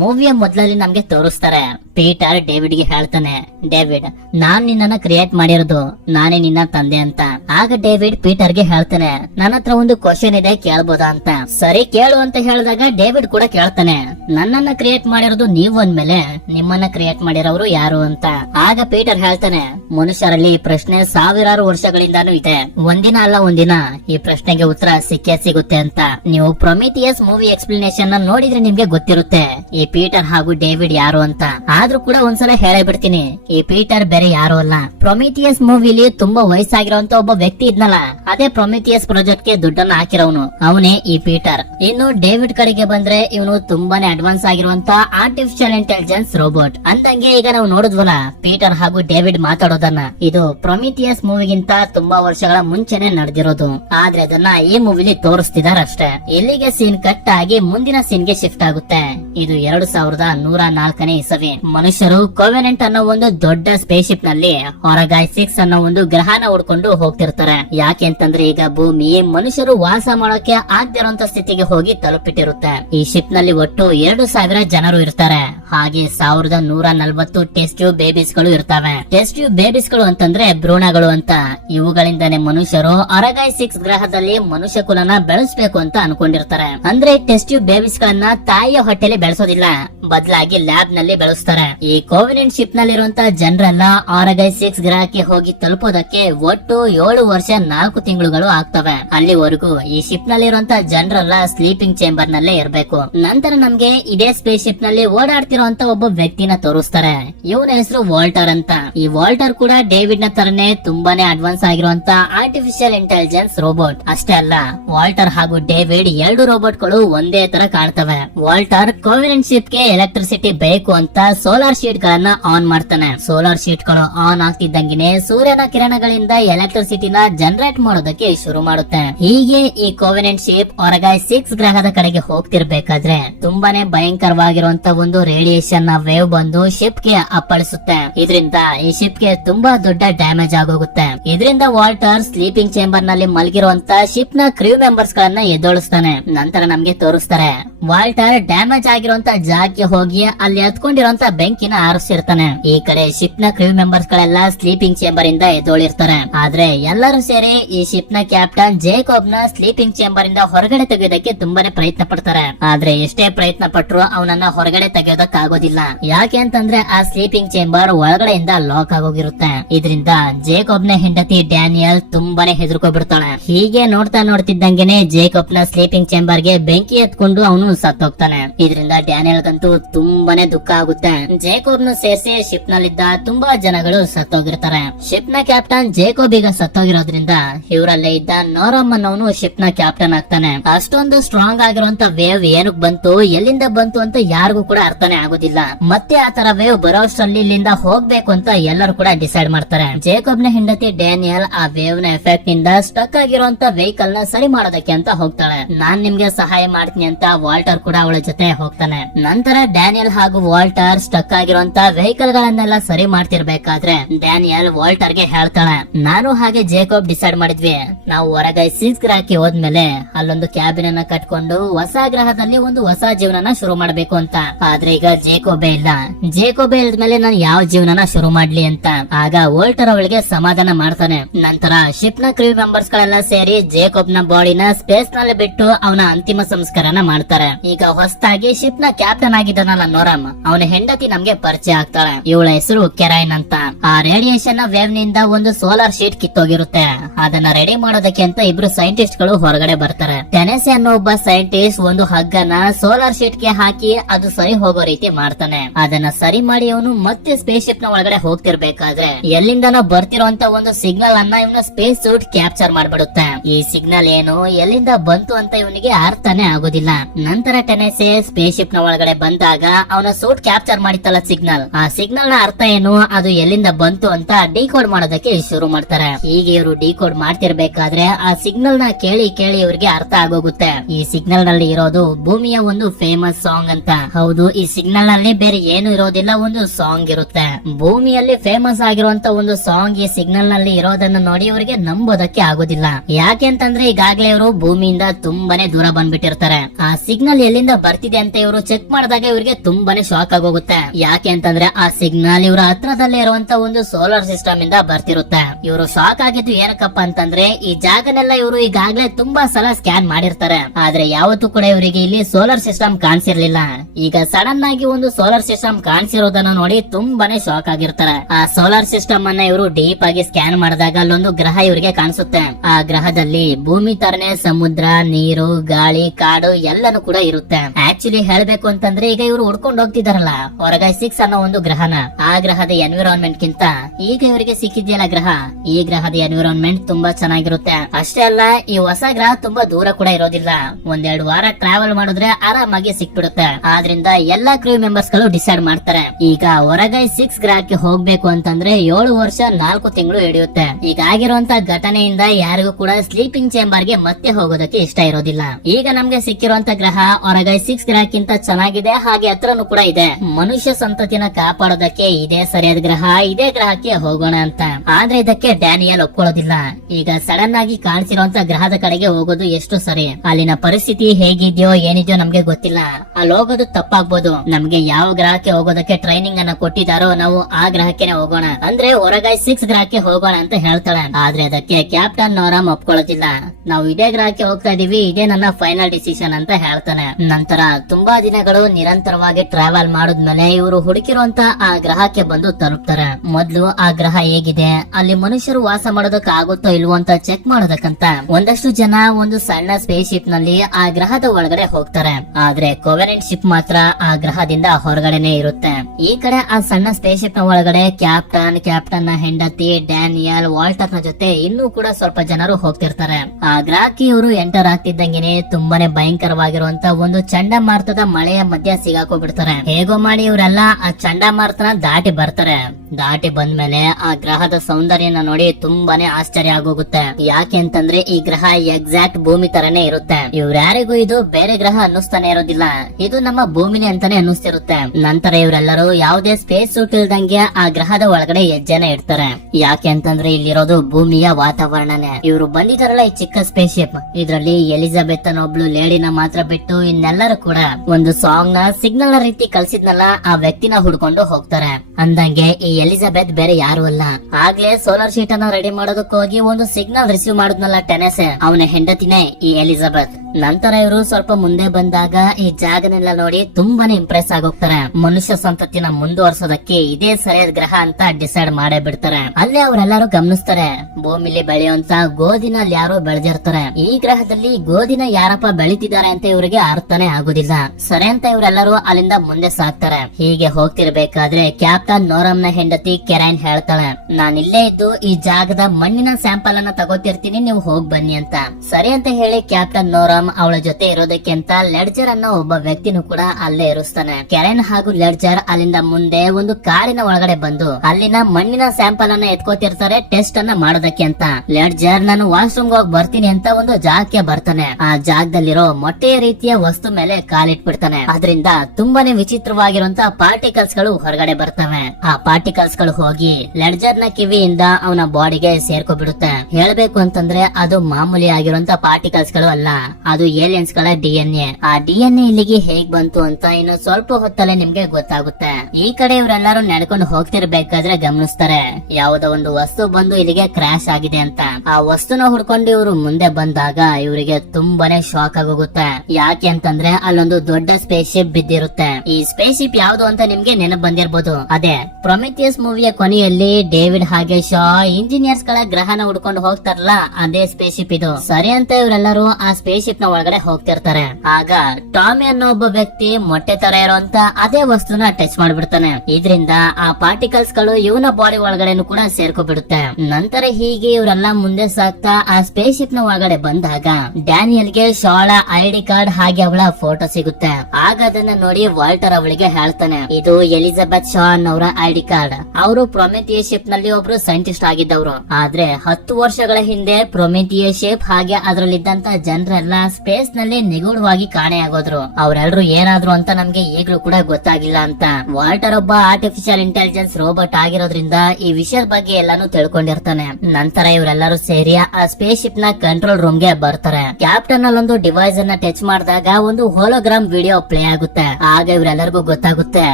ಮೂವಿಯ ಮೊದಲಲ್ಲಿ ನಮ್ಗೆ ತೋರಿಸ್ತಾರೆ, ಪೀಟರ್ ಡೇವಿಡ್ ಗೆ ಹೇಳ್ತಾನೆ, ಡೇವಿಡ್, ನಾನ್ ನಿನ್ನನ್ನ ಕ್ರಿಯೇಟ್ ಮಾಡಿರೋದು, ನಾನೇ ನಿನ್ನ ತಂದೆ ಅಂತ. ಆಗ ಡೇವಿಡ್ ಪೀಟರ್ ಗೆ ಹೇಳ್ತಾನೆ, ನನ್ನ ಹತ್ರ ಒಂದು ಕ್ವಶನ್ ಇದೆ, ಕೇಳ್ಬೋದಾ ಅಂತ. ಸರಿ ಕೇಳು ಅಂತ ಹೇಳಿದಾಗ ಡೇವಿಡ್ ಕೂಡ ಕೇಳ್ತಾನೆ, ನನ್ನನ್ನ ಕ್ರಿಯೇಟ್ ಮಾಡಿರೋದು ನೀವು ಅಂದ್ಮೇಲೆ ನಿಮ್ಮನ್ನ ಕ್ರಿಯೇಟ್ ಮಾಡಿರೋರು ಯಾರು ಅಂತ. ಆಗ ಪೀಟರ್ ಹೇಳ್ತಾನೆ, ಮನುಷ್ಯರಲ್ಲಿ ಈ ಪ್ರಶ್ನೆ ಸಾವಿರಾರು ವರ್ಷಗಳಿಂದಾನು ಇದೆ, ಒಂದಿನ ಅಲ್ಲ ಒಂದಿನ ಈ ಪ್ರಶ್ನೆಗೆ ಉತ್ತರ ಸಿಕ್ಕೇ ಸಿಗುತ್ತೆ ಅಂತ. ನೀವು ಪ್ರೊಮಿಥಿಯಸ್ ಮೂವಿ ಎಕ್ಸ್ಪ್ಲನೇಷನ್ ನೋಡಿದ್ರೆ ನಿಮ್ಗೆ ಗೊತ್ತಿರುತ್ತೆ ಈ ಪೀಟರ್ ಹಾಗೂ ಡೇವಿಡ್ ಯಾರು ಅಂತ. ಆದ್ರೂ ಕೂಡ ಒಂದ್ಸಲ ಹೇಳೇ ಬಿಡ್ತೀನಿ, ಈ ಪೀಟರ್ ಬೇರೆ ಯಾರು ಅಲ್ಲ, ಪ್ರೊಮಿಥಿಯಸ್ ಮೂವಿಲಿ ತುಂಬಾ ವಯಸ್ಸಾಗಿರೋಂತ ಒಬ್ಬ ವ್ಯಕ್ತಿ ಇದ್ನಲ್ಲ, ಅದೇ ಪ್ರೊಮಿಥಿಯಸ್ ಪ್ರಾಜೆಕ್ಟ್ ಗೆ ದುಡ್ಡನ್ನ ಹಾಕಿರೋನು, ಅವನೇ ಈ ಪೀಟರ್. ಇನ್ನು ಡೇವಿಡ್ ಕಡೆಗೆ ಬಂದ್ರೆ ಇವನು ತುಂಬಾನೇ ಅಡ್ವಾನ್ಸ್ ಆಗಿರುವಂತ ಆರ್ಟಿಫಿಷಿಯಲ್ ಇಂಟೆಲಿಜೆನ್ಸ್ ರೋಬೋಟ್. ಅಂದಂಗೆ ಈಗ ನಾವು ನೋಡಿದ್ವಲ್ಲ ಪೀಟರ್ ಹಾಗೂ ಡೇವಿಡ್ ಮಾತಾಡೋದನ್ನ, ಇದು ಪ್ರೊಮಿಥಿಯಸ್ ಮೂವಿಗಿಂತ ತುಂಬಾ ವರ್ಷಗಳ ಮುಂಚೆನೆ ನಡೆದಿರೋದು. ಆದ್ರೆ ಅದನ್ನ ಈ ಮೂವಿಲಿ ತೋರಿಸ್ತಿದಾರೆ ಅಷ್ಟೇ. ಇಲ್ಲಿಗೆ ಸೀನ್ ಕಟ್ ಆಗಿ ಮುಂದಿನ ಸೀನ್ ಗೆ ಶಿಫ್ಟ್ ಆಗುತ್ತೆ. ಇದು 2104ನೇ ಇಸವಿ. ಮನುಷ್ಯರು ಕೊವೆನೆಂಟ್ ಅನ್ನೋ ಒಂದು ದೊಡ್ಡ ಸ್ಪೇಸ್ ಶಿಪ್ ನಲ್ಲಿ ಹೊರಗಾಯ್ 6 ಅನ್ನೋ ಒಂದು ಗ್ರಹನ ಹುಡ್ಕೊಂಡು ಹೋಗ್ತಿರ್ತಾರೆ. ಯಾಕೆ ಅಂತಂದ್ರೆ ಈಗ ಭೂಮಿ ಮನುಷ್ಯರು ವಾಸ ಮಾಡೋಕೆ ಆಗದಿರೋಂತ ಸ್ಥಿತಿಗೆ ಹೋಗಿ ತಲುಪಿಟ್ಟಿರುತ್ತೆ. ಈ ಶಿಪ್ ನಲ್ಲಿ ಒಟ್ಟು 2,000 ಜನರು ಇರ್ತಾರೆ. ಹಾಗೆ 1,140 ಟೆಸ್ಟ್ ಟ್ಯೂಬ್ ಬೇಬೀಸ್ ಗಳು ಇರ್ತವೆ. ಟೆಸ್ಟ್ ಟ್ಯೂಬ್ ಬೇಬೀಸ್ ಗಳು ಅಂತಂದ್ರೆ ಭ್ರೂಣಗಳು ಅಂತ. ಇವುಗಳಿಂದಾನೆ ಮನುಷ್ಯರು ಹೊರಗಾಯ್ 6 ಗ್ರಹದಲ್ಲಿ ಮನುಷ್ಯ ಕುಲನ ಬೆಳೆಸಬೇಕು ಅಂತ ಅನ್ಕೊಂಡಿರ್ತಾರೆ. ಅಂದ್ರೆ ಟೆಸ್ಟ್ ಟ್ಯೂಬ್ ಬೇಬೀಸ್ ಗಳನ್ನ ತಾಯಿಯ ಹೊಟ್ಟೆಲಿ ಬೆಳೆಸೋದಿಲ್ಲ, ಬದಲಾಗಿ ಲ್ಯಾಬ್ ನಲ್ಲಿ ಬೆಳೆಸ್ತಾರೆ. ಈ ಕೋವಿನೆಂಟ್ ಶಿಪ್ ನಲ್ಲಿರುವಂತಹ ಜನರೆಲ್ಲ ಆರಗೈ 6 ಗ್ರಹಕ್ಕೆ ಹೋಗಿ ತಲುಪೋದಕ್ಕೆ ಒಟ್ಟು 7 ವರ್ಷ 4 ತಿಂಗಳುಗಳು ಆಗ್ತವೆ. ಅಲ್ಲಿವರೆಗೂ ಈ ಶಿಪ್ ನಲ್ಲಿರುವಂತಹ ಜನರೆಲ್ಲ ಸ್ಲೀಪಿಂಗ್ ಚೇಂಬರ್ ನಲ್ಲೇ ಇರಬೇಕು. ನಂತರ ನಮ್ಗೆ ಇದೇ ಸ್ಪೇಸ್ ಶಿಪ್ ನಲ್ಲಿ ಓಡಾಡ್ತಿರುವಂತ ಒಬ್ಬ ವ್ಯಕ್ತಿನ ತೋರಿಸ್ತಾರೆ. ಇವನ ಹೆಸರು ವಾಲ್ಟರ್ ಅಂತ. ಈ ವಾಲ್ಟರ್ ಕೂಡ ಡೇವಿಡ್ ನ ತರನೇ ತುಂಬಾನೇ ಅಡ್ವಾನ್ಸ್ ಆಗಿರುವಂತ ಆರ್ಟಿಫಿಷಿಯಲ್ ಇಂಟೆಲಿಜೆನ್ಸ್ ರೋಬೋಟ್. ಅಷ್ಟೇ ಅಲ್ಲ, ವಾಲ್ಟರ್ ಹಾಗೂ ಡೇವಿಡ್ 2 ರೋಬೋಟ್ ಗಳು ಒಂದೇ ತರ ಕಾಣ್ತವೆ. ವಾಲ್ಟರ್ ಕೋವಿನೆಂಟ್ ಶಿಪ್ ಗೆ ಎಲೆಕ್ಟ್ರಿಸಿಟಿ ಬೇಕು ಅಂತ ಸೋಲಾರ್ ಶೀಟ್ ಗಳನ್ನ ಆನ್ ಮಾಡ್ತಾನೆ. ಸೋಲಾರ್ ಶೀಟ್ ಗಳು ಆನ್ ಆಗ್ತಿದ್ದಂಗೆ ಸೂರ್ಯನ ಕಿರಣಗಳಿಂದ ಎಲೆಕ್ಟ್ರಿಸಿಟಿನ ಜನರೇಟ್ ಮಾಡೋದಕ್ಕೆ ಶುರು ಮಾಡುತ್ತೆ. ಹೀಗೆ ಈ ಕೋವಿನೆಂಟ್ ಶಿಪ್ ಹೊರಗಾಯ್ 6 ಗ್ರಹದ ಕಡೆಗೆ ಹೋಗ್ತಿರ್ಬೇಕಾದ್ರೆ ತುಂಬಾನೇ ಭಯಂಕರವಾಗಿರುವಂತ ಒಂದು ರೇಡಿಯೇಷನ್ ನ ವೇವ್ ಬಂದು ಶಿಪ್ ಗೆ ಅಪ್ಪಳಿಸುತ್ತೆ. ಇದರಿಂದ ಈ ಶಿಪ್ ಗೆ ತುಂಬಾ ದೊಡ್ಡ ಡ್ಯಾಮೇಜ್ ಆಗೋಗುತ್ತೆ. ಇದರಿಂದ ವಾಲ್ಟರ್ ಸ್ಲೀಪಿಂಗ್ ಚೇಂಬರ್ ನಲ್ಲಿ ಮಲಗಿರುವಂತ ಶಿಪ್ ನ ಕ್ರೂ ಮೆಂಬರ್ಸ್ ಗಳನ್ನ ಎದ್ದೋಳಿಸ್ತಾನೆ. ನಂತರ ನಮ್ಗೆ ತೋರಿಸ್ತಾರೆ, ವಾಲ್ಟರ್ ಡ್ಯಾಮೇಜ್ ಆಗಿರುವಂತ ಜಾಗಕ್ಕೆ ಹೋಗಿ ಅಲ್ಲಿ ಹತ್ಕೊಂಡಿರುವಂತ ಬೆಂಕಿನ ಆರಿಸಿರ್ತಾನೆ. ಈ ಕಡೆ ಶಿಪ್ ನ ಕ್ರೂ ಮೆಂಬರ್ಸ್ ಗಳೆಲ್ಲ ಸ್ಲೀಪಿಂಗ್ ಚೇಂಬರ್ ಇಂದ ಎದ್ದೋಳಿರ್ತಾರೆ. ಆದ್ರೆ ಎಲ್ಲರೂ ಸೇರಿ ಈ ಶಿಪ್ ನ ಕ್ಯಾಪ್ಟನ್ ಜೇಕೋಬ್ ನ ಸ್ಲೀಪಿಂಗ್ ಚೇಂಬರ್ ಇಂದ ಹೊರಗಡೆ ತೆಗೆಯೋದಕ್ಕೆ ತುಂಬಾನೇ ಪ್ರಯತ್ನ ಪಡ್ತಾರೆ. ಆದ್ರೆ ಎಷ್ಟೇ ಪ್ರಯತ್ನ ಪಟ್ರು ಅವನನ್ನ ಹೊರಗಡೆ ತೆಗೆಯೋದಕ್ ಆಗೋದಿಲ್ಲ. ಯಾಕೆ ಅಂತಂದ್ರೆ ಆ ಸ್ಲೀಪಿಂಗ್ ಚೇಂಬರ್ ಒಳಗಡೆಯಿಂದ ಲಾಕ್ ಆಗೋಗಿರುತ್ತೆ. ಇದರಿಂದ ಜೇಕೋಬ್ ನ ಹೆಂಡತಿ ಡ್ಯಾನಿಯಲ್ ತುಂಬಾನೇ ಹೆದರ್ಕೊಬಿಡ್ತಾಳೆ. ಹೀಗೆ ನೋಡ್ತಾ ನೋಡ್ತಿದ್ದಂಗೆನೆ ಜೇಕೋಬ್ ನ ಸ್ಲೀಪಿಂಗ್ ಚೇಂಬರ್ ಗೆ ಬೆಂಕಿ ಎತ್ಕೊಂಡು ಅವನು ಸತ್ತೋಗ್ತಾನೆ. ಇದರಿಂದ ಡ್ಯಾನಿಯಲ್ ಗಂತೂ ತುಂಬಾನೇ ದುಃಖ ಆಗುತ್ತೆ. ಜೇಕೋಬ್ ನು ಸೇರಿಸಿ ಶಿಪ್ ನಲ್ಲಿದ್ದ ತುಂಬಾ ಜನಗಳು ಸತ್ತೋಗಿರ್ತಾರೆ. ಶಿಪ್ ನ ಕ್ಯಾಪ್ಟನ್ ಜೇಕೋಬ್ ಈಗ ಸತ್ತೋಗಿರೋದ್ರಿಂದ ಇವರಲ್ಲೇ ಇದ್ದ ನೋರಮ್ ಅನ್ನೋನು ಶಿಪ್ ನ ಕ್ಯಾಪ್ಟನ್ ಆಗ್ತಾನೆ. ಅಷ್ಟೊಂದು ಸ್ಟ್ರಾಂಗ್ ಆಗಿರುವಂತ ವೇವ್ ಏನಕ್ ಬಂತು, ಎಲ್ಲಿಂದ ಬಂತು ಅಂತ ಯಾರಿಗೂ ಕೂಡ ಅರ್ಥನೇ ಆಗೋದಿಲ್ಲ. ಮತ್ತೆ ಆ ತರ ವೇವ್ ಬರೋಷ್ಟರಲ್ಲಿ ಇಲ್ಲಿಂದ ಹೋಗ್ಬೇಕು ಅಂತ ಎಲ್ಲರೂ ಕೂಡ ಡಿಸೈಡ್ ಮಾಡ್ತಾರೆ. ಜೇಕೋಬ್ ನ ಹೆಂಡತಿ ಡ್ಯಾನಿಯಲ್ ಆ ವೇವ್ ನ ಎಫೆಕ್ಟ್ ನಿಂದ ಸ್ಟಕ್ ಆಗಿರುವಂತ ವೆಹಿಕಲ್ ನ ಸರಿ ಮಾಡೋದಕ್ಕೆ ಅಂತ ಹೋಗ್ತಾಳೆ. ನಾನ್ ನಿಮ್ಗೆ ಸಹಾಯ ಮಾಡ್ತೀನಿ ಅಂತ ವಾಲ್ಟರ್ ಕೂಡ ಅವಳ ಜೊತೆ ಹೋಗ್ತಾನೆ. ನಂತರ ಡ್ಯಾನಿಯಲ್ ಹಾಗೂ ವಾಲ್ಟರ್ ಸ್ಟಕ್ ಆಗಿರುವಂತ ವೆಹಿಕಲ್ ಗಳನ್ನೆಲ್ಲ ಸರಿ ಮಾಡ್ತಿರ್ಬೇಕಾದ್ರೆ ಡ್ಯಾನಿಯಲ್ ವಾಲ್ಟರ್ ಗೆ ಹೇಳ್ತಾಳೆ, ನಾನು ಹಾಗೆ ಜೇಕೋಬ್ ಡಿಸೈಡ್ ಮಾಡಿದ್ವಿ, ನಾವು ಹೊರಗೈ 6 ಗ್ರಹಕ್ಕೆ ಹೋದ್ಮೇಲೆ ಅಲ್ಲೊಂದು ಕ್ಯಾಬಿನ್ ಅನ್ನ ಕಟ್ಕೊಂಡು ಹೊಸ ಗ್ರಹದಲ್ಲಿ ಒಂದು ಹೊಸ ಜೀವನನ ಶುರು ಮಾಡ್ಬೇಕು ಅಂತ. ಆದ್ರೆ ಈಗ ಜೇಕೋಬೇ ಇಲ್ಲ. ಜೇಕೋಬೇ ಇಲ್ದ್ಮೇಲೆ ನಾನು ಯಾವ ಜೀವನನ ಶುರು ಮಾಡ್ಲಿ ಅಂತ. ಆಗ ವಾಲ್ಟರ್ ಅವಳಿಗೆ ಸಮಾಧಾನ ಮಾಡ್ತಾನೆ. ನಂತರ ಶಿಪ್ ನ ಕ್ರೂ ಮೆಂಬರ್ಸ್ ಗಳೆಲ್ಲ ಸೇರಿ ಜೇಕೋಬ್ ನ ಬಾಡಿನ ಸ್ಪೇಸ್ ನಲ್ಲಿ ಬಿಟ್ಟು ಅವನ ಅಂತಿಮ ಸಂಸ್ಕಾರನ ಮಾಡ್ತಾರೆ. ಈಗ ಹೊಸದಾಗಿ ಶಿಪ್ ನ ಕ್ಯಾಪ್ಟನ್ ಆಗಿದ್ದಾನಲ್ಲ ನೋರಮ್, ಅವನ ಹೆಂಡತಿ ನಮ್ಗೆ ಪರಿಚಯ ಆಗ್ತಾಳೆ. ಇವಳ ಹೆಸರು ಕೆರೈನ್ ಅಂತ. ಆ ರೇಡಿಯೇಷನ್ ವೇವ್ ನಿಂದ ಒಂದು ಸೋಲಾರ್ ಶೀಟ್ ಕಿತ್ತೋಗಿರುತ್ತೆ. ಅದನ್ನ ರೆಡಿ ಮಾಡೋದಕ್ಕೆ ಅಂತ ಇಬ್ರು ಸೈಂಟಿಸ್ಟ್ ಗಳು ಹೊರಗಡೆ ಬರ್ತಾರೆ. ಟೆನೆಸಿ ಅನ್ನೋ ಒಬ್ಬ ಸೈಂಟಿಸ್ಟ್ ಒಂದು ಹಗ್ಗನ ಸೋಲಾರ್ ಶೀಟ್ ಗೆ ಹಾಕಿ ಅದು ಸರಿ ಹೋಗೋ ರೀತಿ ಮಾಡ್ತಾನೆ. ಅದನ್ನ ಸರಿ ಮಾಡಿ ಅವನು ಮತ್ತೆ ಸ್ಪೇಸ್ ಶಿಪ್ ನ ಒಳಗಡೆ ಹೋಗ್ತಿರ್ಬೇಕಾದ್ರೆ ಎಲ್ಲಿಂದನೋ ಬರ್ತಿರೋಂತ ಒಂದು ಸಿಗ್ನಲ್ ಅನ್ನ ಇವನ ಸ್ಪೇಸ್ ಸೂಟ್ ಕ್ಯಾಪ್ಚರ್ ಮಾಡ್ಬಿಡುತ್ತೆ. ಈ ಸಿಗ್ನಲ್ ಏನು ಎಲ್ಲಿಂದ ಬಂತು ಅಂತ ಇವನಿಗೆ ಅರ್ಥನೇ ಆಗೋದಿಲ್ಲ. ನಂತರ ಟೆನೆಸಿ ಸ್ಪೇಸ್ ಶಿಪ್ ನ ಒಳಗಡೆ ಬಂದಾಗ ಅವನ ಸೂಟ್ ಕ್ಯಾಪ್ಚರ್ ಮಾಡಿತ್ತಲ್ಲ ಸಿಗ್ನಲ್, ಆ ಸಿಗ್ನಲ್ ನ ಅರ್ಥ ಏನು, ಅದು ಎಲ್ಲಿಂದ ಬಂತು ಅಂತ ಡಿಕೋಡ್ ಮಾಡೋದಕ್ಕೆ ಶುರು ಮಾಡ್ತಾರೆ. ಹೀಗೆ ಇವರು ಡಿಕೋಡ್ ಮಾಡ್ತಿರ್ಬೇಕಾದ್ರೆ ಆ ಸಿಗ್ನಲ್ ನ ಕೇಳಿ ಕೇಳಿ ಇವ್ರಿಗೆ ಅರ್ಥ ಆಗೋಗುತ್ತೆ. ಈ ಸಿಗ್ನಲ್ ನಲ್ಲಿ ಇರೋದು ಭೂಮಿಯ ಒಂದು ಫೇಮಸ್ ಸಾಂಗ್ ಅಂತ. ಹೌದು, ಈ ಸಿಗ್ನಲ್ ನಲ್ಲಿ ಬೇರೆ ಏನು ಇರೋದಿಲ್ಲ, ಒಂದು ಸಾಂಗ್ ಇರುತ್ತೆ. ಭೂಮಿಯಲ್ಲಿ ಫೇಮಸ್ ಆಗಿರುವಂತ ಒಂದು ಸಾಂಗ್ ಈ ಸಿಗ್ನಲ್ ನಲ್ಲಿ ಇರೋದನ್ನ ನೋಡಿ ಇವರಿಗೆ ನಂಬೋದಕ್ಕೆ ಆಗೋದಿಲ್ಲ. ಯಾಕೆ ಅಂತಂದ್ರೆ ಈಗಾಗ್ಲೇ ಇವರು ಭೂಮಿಯಿಂದ ತುಂಬಾನೇ ದೂರ ಬಂದ್ಬಿಟ್ಟಿರ್ತಾರೆ. ಆ ಸಿಗ್ನಲ್ ಎಲ್ಲಿಂದ ಬರ್ತಿದೆ ಅಂತ ಇವರು ಚೆಕ್ ಮಾಡಿದಾಗ ಇವರಿಗೆ ತುಂಬಾನೇ ಶಾಕ್ ಆಗೋಗುತ್ತೆ. ಯಾಕೆ ಅಂತಂದ್ರೆ ಆ ಸಿಗ್ನಲ್ ಇವರ ಹತ್ರದಲ್ಲೇ ಇರುವಂತ ಒಂದು ಸೋಲಾರ್ ಸಿಸ್ಟಮ್ ಇಂದ ಬರ್ತಿರುತ್ತೆ. ಇವರು ಶಾಕ್ ಆಗಿದ್ದು ಏನಕ್ಕಪ್ಪ ಅಂತಂದ್ರೆ ಈ ಜಾಗನೆಲ್ಲ ಇವರು ಈಗಾಗ್ಲೇ ತುಂಬಾ ಸಲ ಸ್ಕ್ಯಾನ್ ಮಾಡಿರ್ತಾರೆ, ಆದ್ರೆ ಯಾವತ್ತೂ ಕೂಡ ಇವರಿಗೆ ಇಲ್ಲಿ ಸೋಲಾರ್ ಸಿಸ್ಟಮ್ ಕಾಣಿಸಿರ್ಲಿಲ್ಲ. ಈಗ ಸಡನ್ ಆಗಿ ಒಂದು ಸೋಲಾರ್ ಸಿಸ್ಟಮ್ ಕಾಣಿಸಿರೋದನ್ನ ನೋಡಿ ತುಂಬಾನೇ ಶಾಕ್ ಆಗಿರ್ತಾರೆ. ಆ ಸೋಲಾರ್ ಸಿಸ್ಟಮ್ ಅನ್ನ ಇವರು ಡೀಪ್ ಆಗಿ ಸ್ಕ್ಯಾನ್ ಮಾಡಿದಾಗ ಅಲ್ಲೊಂದು ಗ್ರಹ ಇವರಿಗೆ ಕಾಣಿಸುತ್ತೆ. ಆ ಗ್ರಹದಲ್ಲಿ ಭೂಮಿ ತರನೇ ಸಮುದ್ರ, ನೀರು, ಗಾಳಿ, ಕಾಡು ಎಲ್ಲಾನು ಕೂಡ ಇರುತ್ತೆ. ಆಕ್ಚುಲಿ ಹೇಳ್ಬೇಕು ಅಂತಂದ್ರೆ ಈಗ ಇವರು ಹುಡ್ಕೊಂಡು ಹೋಗ್ತಿದಾರಲ್ಲ ಹೊರಗೈ 6 ಅನ್ನೋ ಒಂದು ಗ್ರಹನ, ಆ ಗ್ರಹದ ಎನ್ವಿರಾನ್ಮೆಂಟ್ ಗಿಂತ ಈಗ ಇವರಿಗೆ ಸಿಕ್ಕಿದ್ಯಲ್ಲ ಗ್ರಹ, ಈ ಗ್ರಹದ ಎನ್ವಿರಾನ್ಮೆಂಟ್ ತುಂಬಾ ಚೆನ್ನಾಗಿರುತ್ತೆ. ಅಷ್ಟೇ ಅಲ್ಲ, ಈ ಹೊಸ ಗ್ರಹ ತುಂಬಾ ದೂರ ಕೂಡ ಇರೋದಿಲ್ಲ. 1-2 ವಾರ ಟ್ರಾವೆಲ್ ಮಾಡಿದ್ರೆ ಆರಾಮಾಗಿ ಸಿಕ್ಬಿಡುತ್ತೆ. ಆದ್ರಿಂದ ಎಲ್ಲಾ ಕ್ರೂ ಮೆಂಬರ್ಸ್ ಗಳು ಡಿಸೈಡ್ ಮಾಡ್ತಾರೆ ಈಗ ಹೊರಗೈ 6 ಗ್ರಹಕ್ಕೆ ಹೋಗ್ಬೇಕು ಅಂತಂದ್ರೆ 7 ವರ್ಷ 4 ತಿಂಗಳು ಹಿಡಿಯುತ್ತೆ. ಈಗ ಆಗಿರುವಂತ ಘಟನೆಯಿಂದ ಯಾರಿಗೂ ಕೂಡ ಸ್ಲೀಪಿಂಗ್ ಚೇಂಬರ್ ಗೆ ಮತ್ತೆ ಹೋಗೋದಕ್ಕೆ ಇಷ್ಟ ಇರೋದಿಲ್ಲ. ಈಗ ನಮ್ಗೆ ಸಿಕ್ಕಿರುವಂತ ಗ್ರಹ ಹೊರಗೈ 6 ಗ್ರಹಕ್ಕಿಂತ ಚೆನ್ನಾಗಿದೆ, ಹಾಗೆ ಹತ್ರನೂ ಕೂಡ ಇದೆ. ಮನುಷ್ಯ ಸಂತತಿನ ಕಾಪಾಡೋದಕ್ಕೆ ಇದೇ ಸರಿಯಾದ ಗ್ರಹ, ಇದೇ ಗ್ರಹಕ್ಕೆ ಹೋಗೋಣ ಅಂತ. ಆದ್ರೆ ಇದಕ್ಕೆ ಡ್ಯಾನಿಯಲ್ ಒಪ್ಕೊಳ್ಳೋದಿಲ್ಲ. ಈಗ ಸಡನ್ ಆಗಿ ಕಾಣಿಸಿರುವಂತ ಗ್ರಹದ ಕಡೆಗೆ ಹೋಗೋದು ಎಷ್ಟು ಸರಿ, ಅಲ್ಲಿನ ಪರಿಸ್ಥಿತಿ ಹೇಗಿದ್ಯೋ ಏನಿದ್ಯೋ ನಮ್ಗೆ ಗೊತ್ತಿಲ್ಲ, ಅಲ್ಲಿ ಹೋಗೋದು ತಪ್ಪಾಗ್ಬೋದು. ನಮ್ಗೆ ಯಾವ ಗ್ರಹಕ್ಕೆ ಹೋಗೋದಕ್ಕೆ ಟ್ರೈನಿಂಗ್ ಅನ್ನ ಕೊಟ್ಟಿದಾರೋ ನಾವು ಆ ಗ್ರಹಕ್ಕೆ ಹೋಗೋಣ ಅಂದ್ರೆ ಹೊರಗೈ 6 ಗ್ರಹಕ್ಕೆ ಹೋಗೋಣ ಅಂತ ಹೇಳ್ತಾಳೆ. ಆದ್ರೆ ಅದಕ್ಕೆ ಕ್ಯಾಪ್ಟನ್ ನೋರಾಮ್ ಒಪ್ಕೊಳ್ಳೋದಿಲ್ಲ. ನಾವು ಇದೇ ಗ್ರಹಕ್ಕೆ ಹೋಗ್ತಾ ಇದೀವಿ, ಇದೇ ನನ್ನ ಫೈನಲ್ ಡಿಸಿಷನ್ ಅಂತ ಹೇಳ್ತಾನೆ. ನಂತರ ತುಂಬಾ ದಿನಗಳು ನಿರಂತರವಾಗಿ ಟ್ರಾವೆಲ್ ಮಾಡಿದ್ಮೇಲೆ ಇವರು ಹುಡುಕಿರುವಂತ ಆ ಗ್ರಹಕ್ಕೆ ಬಂದು ತಲುಪ್ತಾರೆ. ಮೊದ್ಲು ಆ ಗ್ರಹ ಹೇಗಿದೆ, ಅಲ್ಲಿ ಮನುಷ್ಯರು ವಾಸ ಮಾಡೋದಕ್ಕೆ ಆಗುತ್ತೋ ಇಲ್ವೋ ಅಂತ ಚೆಕ್ ಮಾಡೋದಕ್ಕಂತ ಒಂದಷ್ಟು ಜನ ಒಂದು ಸಣ್ಣ ಸ್ಪೇಸ್ ಶಿಪ್ ನಲ್ಲಿ ಆ ಗ್ರಹದ ಒಳಗಡೆ ಹೋಗ್ತಾರೆ. ಆದ್ರೆ ಕೋವೆನೆಂಟ್ ಶಿಪ್ ಮಾತ್ರ ಆ ಗ್ರಹದಿಂದ ಹೊರಗಡೆನೆ ಇರುತ್ತೆ. ಈ ಕಡೆ ಆ ಸಣ್ಣ ಸ್ಪೇಸ್ ಶಿಪ್ ನ ಒಳಗಡೆ ಕ್ಯಾಪ್ಟನ್ ನ ಹೆಂಡತಿ ಡ್ಯಾನಿಯಲ್, ವಾಲ್ಟರ್ ನ ಜೊತೆ ಇನ್ನೂ ಕೂಡ ಸ್ವಲ್ಪ ಜನರು ಹೋಗ್ತಿರ್ತಾರೆ. ಆ ಗ್ರಹಕ್ಕೆ ಇವರು ಎಂಟರ್ ಆಗ್ತಿದ್ದಂಗೆನೆ ತುಂಬಾನೇ ಭಯಂಕರವಾಗಿರುವಂತ ಒಂದು ಚಂಡಮಾರುತದ ಮಳೆಯ ಮಧ್ಯ ಸಿಗಾಕೋಬಿಡ್ತಾರೆ. ಹೇಗೋ ಮಾಡಿ ಇವರೆಲ್ಲ ಆ ಚಂಡಮಾರುತನ ದಾಟಿ ಬರ್ತಾರೆ. ದಾಟಿ ಬಂದ್ಮೇಲೆ ಆ ಗ್ರಹದ ಸೌಂದರ್ಯನ ನೋಡಿ ತುಂಬಾನೇ ಆಶ್ಚರ್ಯ ಆಗೋಗುತ್ತೆ. ಯಾಕೆ ಅಂತಂದ್ರೆ ಈ ಗ್ರಹ ಎಕ್ಸಾಕ್ಟ್ ಭೂಮಿ ತರನೇ ಇರುತ್ತೆ. ಇವ್ರ್ಯಾರಿಗೂ ಇದು ಬೇರೆ ಗ್ರಹ ಅನ್ನಿಸ್ತಾನೆ ಇರೋದಿಲ್ಲ, ಇದು ನಮ್ಮ ಭೂಮಿನೇ ಅಂತಾನೆ ಅನ್ನಿಸ್ತಿರುತ್ತೆ. ನಂತರ ಇವರೆಲ್ಲರೂ ಯಾವುದೇ ಸ್ಪೇಸ್ ಸೂಟ್ ಇಲ್ದಂಗೆ ಆ ಗ್ರಹದ ಒಳಗಡೆ ಹೆಜ್ಜೆನ ಇಡ್ತಾರೆ. ಯಾಕೆ ಅಂತಂದ್ರೆ ಇಲ್ಲಿರೋದು ಭೂಮಿಯ ವಾತಾವರಣನೇ. ಇವರು ಬಂದಿದಾರಲ್ಲ ಈ ಚಿಕ್ಕ ಸ್ಪೇಸ್ ಶಿಪ್, ಇದ್ರಲ್ಲಿ ಎಲಿಜಬೆತ್ ಅನ್ನೊಬ್ಳು ಲೇಡಿನ ಮಾತ್ರ ಬಿಟ್ಟು ಇನ್ನೆಲ್ಲರೂ ಕೂಡ ಒಂದು ಸಾಂಗ್ ನ ಸಿಗ್ನಲ್ ರೀತಿ ಕಳ್ಸಿದ್ನಲ್ಲ ಆ ವ್ಯಕ್ತಿನ ಹುಡ್ಕೊಂಡು ಹೋಗ್ತಾರೆ. ಅಂದಂಗೆ ಈ ಎಲಿಜಬೆತ್ ಬೇರೆ ಯಾರು ಅಲ್ಲ, ಆಗ್ಲೇ ಸೋಲಾರ್ ಶೀಟ್ ಅನ್ನ ರೆಡಿ ಮಾಡೋದಕ್ಕೆ ಹೋಗಿ ಒಂದು ಸಿಗ್ನಲ್ ರಿಸೀವ್ ಮಾಡಿದ್ನಲ್ಲ ಟೆನೆಸ್, ಅವನ ಹೆಂಡತಿನೇ ಈ ಎಲಿಜಬೆತ್. ನಂತರ ಇವರು ಸ್ವಲ್ಪ ಮುಂದೆ ಬಂದಾಗ ಈ ಜಾಗನೆಲ್ಲ ನೋಡಿ ತುಂಬಾನೇ ಇಂಪ್ರೆಸ್ ಆಗೋಗ್ತಾರೆ. ಮನುಷ್ಯ ಸಂತತಿನ ಮುಂದುವರ್ಸೋದಕ್ಕೆ ಇದೇ ಸರಿಯಾದ ಗ್ರಹ ಅಂತ ಡಿಸೈಡ್ ಮಾಡೇ ಬಿಡ್ತಾರೆ. ಅಲ್ಲೇ ಅವರೆಲ್ಲರೂ ಗಮನಿಸ್ತಾರೆ, ಭೂಮಿಲಿ ಬೆಳೆಯುವಂತ ಗೋಧಿನ ಯಾರೋ ಬೆಳೆದಿರ್ತಾರೆ. ಈ ಗ್ರಹದಲ್ಲಿ ಗೋಧಿನ ಯಾರಪ್ಪ ಬೆಳಿತಿದ್ದಾರೆ ಅಂತ ಇವರಿಗೆ ಅರ್ಥನೇ ಆಗುದಿಲ್ಲ. ಸರಿ ಅಂತ ಇವರೆಲ್ಲರೂ ಅಲ್ಲಿಂದ ಮುಂದೆ ಸಾಕ್ತಾರೆ. ಹೀಗೆ ಹೋಗ್ತಿರ್ಬೇಕಾದ್ರೆ ಕ್ಯಾಪ್ಟನ್ ನೋರಾಮ್ ನ ಹೆಂಡತಿ ಕೆರೈನ್ ಹೇಳ್ತಾಳೆ, ನಾನ್ ಇಲ್ಲೇ ಇದ್ದು ಈ ಜಾಗದ ಮಣ್ಣಿನ ಸ್ಯಾಂಪಲ್ ಅನ್ನ ತಗೋತಿರ್ತೀನಿ, ನೀವು ಹೋಗ್ ಬನ್ನಿ ಅಂತ. ಸರಿ ಅಂತ ಹೇಳಿ ಕ್ಯಾಪ್ಟನ್ ನೋರಾಮ್ ಅವಳ ಜೊತೆ ಇರೋದಕ್ಕೆ ಅಂತ ಲೆಡ್ಜರ್ ಅನ್ನೋ ಒಬ್ಬ ವ್ಯಕ್ತಿನೂ ಕೂಡ ಅಲ್ಲೇ ಇರಿಸ್ತಾನೆ. ಕೆರೈನ್ ಹಾಗೂ ಲೆಡ್ಜರ್ ಅಲ್ಲಿಂದ ಮುಂದೆ ಒಂದು ಕಾಡಿನ ಒಳಗಡೆ ಬಂದು ಅಲ್ಲಿನ ಮಣ್ಣಿನ ಸ್ಯಾಂಪಲ್ ಅನ್ನ ಎತ್ಕೋತಿರ್ತಾರೆ ಟೆಸ್ಟ್ ಅನ್ನ ಮಾಡೋದಕ್ಕೆ ಅಂತ. ಲೆಡ್ಜರ್ ನಾನು ವಾಶ್ರೂಮ್ ಹೋಗಿ ಬರ್ತೀನಿ ಅಂತ ಒಂದು ಜಾಗಕ್ಕೆ ಬರ್ತಾನೆ. ಆ ಜಾಗದಲ್ಲಿರೋ ಮೊಟ್ಟೆಯ ರೀತಿಯ ವಸ್ತು ಮೇಲೆ ಕಾಲಿಟ್ಬಿಡ್ತಾನೆ. ಅದರಿಂದ ತುಂಬಾನೇ ವಿಚಿತ್ರವಾಗಿರುವಂತಹ ಪಾರ್ಟಿಕಲ್ಸ್ ಗಳು ಹೊರಗಡೆ ಬರ್ತವೆ. ಬಿಡ್ತಾರೆ. ಆ ಪಾರ್ಟಿಕಲ್ಸ್ ಗಳು ಹೋಗಿ ಲೆಡ್ಜರ್ ನ ಕಿವಿಯಿಂದ ಅವನ ಬಾಡಿಗೆ ಸೇರ್ಕೊಬಿಡುತ್ತೆ. ಹೇಳ್ಬೇಕು ಅಂತಂದ್ರೆ ಅದು ಮಾಮೂಲಿ ಆಗಿರುವಂತ ಪಾರ್ಟಿಕಲ್ಸ್ ಗಳು ಅಲ್ಲ, ಅದು ಏಲಿಯನ್ಸ್ ಗಳ DNA. ಆ DNA ಇಲ್ಲಿಗೆ ಹೇಗ್ ಬಂತು ಅಂತ ಇನ್ನು ಸ್ವಲ್ಪ ಹೊತ್ತಲ್ಲೇ ನಿಮ್ಗೆ ಗೊತ್ತಾಗುತ್ತೆ. ಈ ಕಡೆ ಇವರೆಲ್ಲರೂ ನಡ್ಕೊಂಡು ಹೋಗ್ತಿರ್ಬೇಕಾದ್ರೆ ಗಮನಿಸ್ತಾರೆ ಯಾವುದೋ ಒಂದು ವಸ್ತು ಬಂದು ಇಲ್ಲಿಗೆ ಕ್ರಾಶ್ ಆಗಿದೆ ಅಂತ. ಆ ವಸ್ತುನ ಹುಡ್ಕೊಂಡು ಇವರು ಮುಂದೆ ಬಂದಾಗ ಇವರಿಗೆ ತುಂಬಾನೇ ಶಾಕ್ ಆಗೋಗುತ್ತೆ. ಯಾಕೆ ಅಂತಂದ್ರೆ ಅಲ್ಲೊಂದು ದೊಡ್ಡ ಸ್ಪೇಸ್ ಶಿಪ್ ಬಿದ್ದಿರುತ್ತೆ. ಈ ಸ್ಪೇಸ್ ಶಿಪ್ ಯಾವ್ದು ಅಂತ ನಿಮ್ಗೆ ನೆನಪು ಬಂದಿರಬಹುದು, ಅದೇ ಪ್ರೊಮೆಥಿಯಸ್ ಮೂವಿಯ ಕೊನೆಯಲ್ಲಿ ಡೇವಿಡ್ ಹಾಗೆ ಶಾ ಇಂಜಿನಿಯರ್ಸ್ ಗಳ ಗ್ರಹನ ಹುಡ್ಕೊಂಡು ಹೋಗ್ತಾರಲ್ಲ, ಅದೇ ಸ್ಪೇಸ್ ಶಿಪ್ ಇದು. ಸರಿ ಅಂತ ಇವರೆಲ್ಲರೂ ಆ ಸ್ಪೇಸ್ ಶಿಪ್ ನ ಒಳಗಡೆ ಹೋಗ್ತಿರ್ತಾರೆ. ಆಗ ಟಾಮಿ ಅನ್ನೋ ಒಬ್ಬ ವ್ಯಕ್ತಿ ಮೊಟ್ಟೆ ತರ ಇರುವಂತ ಅದೇ ವಸ್ತುನ ಟಚ್ ಮಾಡ್ಬಿಡ್ತಾನೆ. ಇದರಿಂದ ಆ ಪಾರ್ಟಿಕಲ್ಸ್ ಗಳು ಇವನ ಬಾಡಿ ಒಳಗಡೆನು ಕೂಡ ಸೇರ್ಕೊಬಿಡುತ್ತೆ. ನಂತರ ಹೀಗೆ ಇವರೆಲ್ಲ ಮುಂದೆ ಸಾಗ್ತಾ ಆ ಸ್ಪೇಸ್ ಶಿಪ್ ನ ಒಳಗಡೆ ಬಂದಾಗ ಡ್ಯಾನಿಯಲ್ ಗೆ ಶಾಳ ID ಕಾರ್ಡ್ ಹಾಗೆ ಅವಳ ಫೋಟೋ ಸಿಗುತ್ತೆ. ಆಗ ಅದನ್ನ ನೋಡಿ ವಾಲ್ಟರ್ ಅವಳಿಗೆ ಹೇಳ್ತಾನೆ, ಇದು ಎಲಿಜಬೆತ್ ಶಾ ಅನ್ನೋರ ID ಕಾರ್ಡ್. ಅವರು ಪ್ರೊಮೆಥಿಯಸ್ ಶಿಪ್ ನಲ್ಲಿ ಒಬ್ರು ಸೈಂಟಿಸ್ಟ್ ಆಗಿದ್ದವರು. ಆದ್ರೆ 10 ವರ್ಷಗಳ ಹಿಂದೆ ಪ್ರೊಮೆಥಿಯಸ್ ಶಿಪ್ ಹಾಗೆ ಅದರಲ್ಲಿದ್ದಂತ ಜನರೆಲ್ಲ ಸ್ಪೇಸ್ ನಲ್ಲಿ ನಿಗೂಢವಾಗಿ ಕಾಣೆಯಾಗೋದ್ರು. ಅವರೆಲ್ಲರೂ ಏನಾದ್ರು ಅಂತ ನಮ್ಗೆ ಈಗಲೂ ಕೂಡ ಗೊತ್ತಾಗಿಲ್ಲ ಅಂತ. ವಾಲ್ಟರ್ ಒಬ್ಬ ಆರ್ಟಿಫಿಷಿಯಲ್ ಇಂಟೆಲಿಜೆನ್ಸ್ ರೋಬೋಟ್ ಆಗಿರೋದ್ರಿಂದ ಈ ವಿಷಯದ ಬಗ್ಗೆ ಎಲ್ಲಾನು ತಿಳ್ಕೊಂಡಿರ್ತಾನೆ. ನಂತರ ಇವರೆಲ್ಲರೂ ಸೇರಿ ಆ ಸ್ಪೇಸ್ ಶಿಪ್ ನ ಕಂಟ್ರೋಲ್ ರೂಮ್ ಗೆ ಬರ್ತಾರೆ. ಕ್ಯಾಪ್ಟನ್ ಅಲ್ಲೊಂದು ಡಿವೈಸ್ ಅನ್ನ ಟಚ್ ಮಾಡಿದಾಗ ಒಂದು ಹೋಲೋಗ್ರಾಮ್ ವಿಡಿಯೋ ಪ್ಲೇ ಆಗುತ್ತೆ. ಆಗ ಇವರೆಲ್ಲರಿಗೂ ಗೊತ್ತಾಗುತ್ತೆ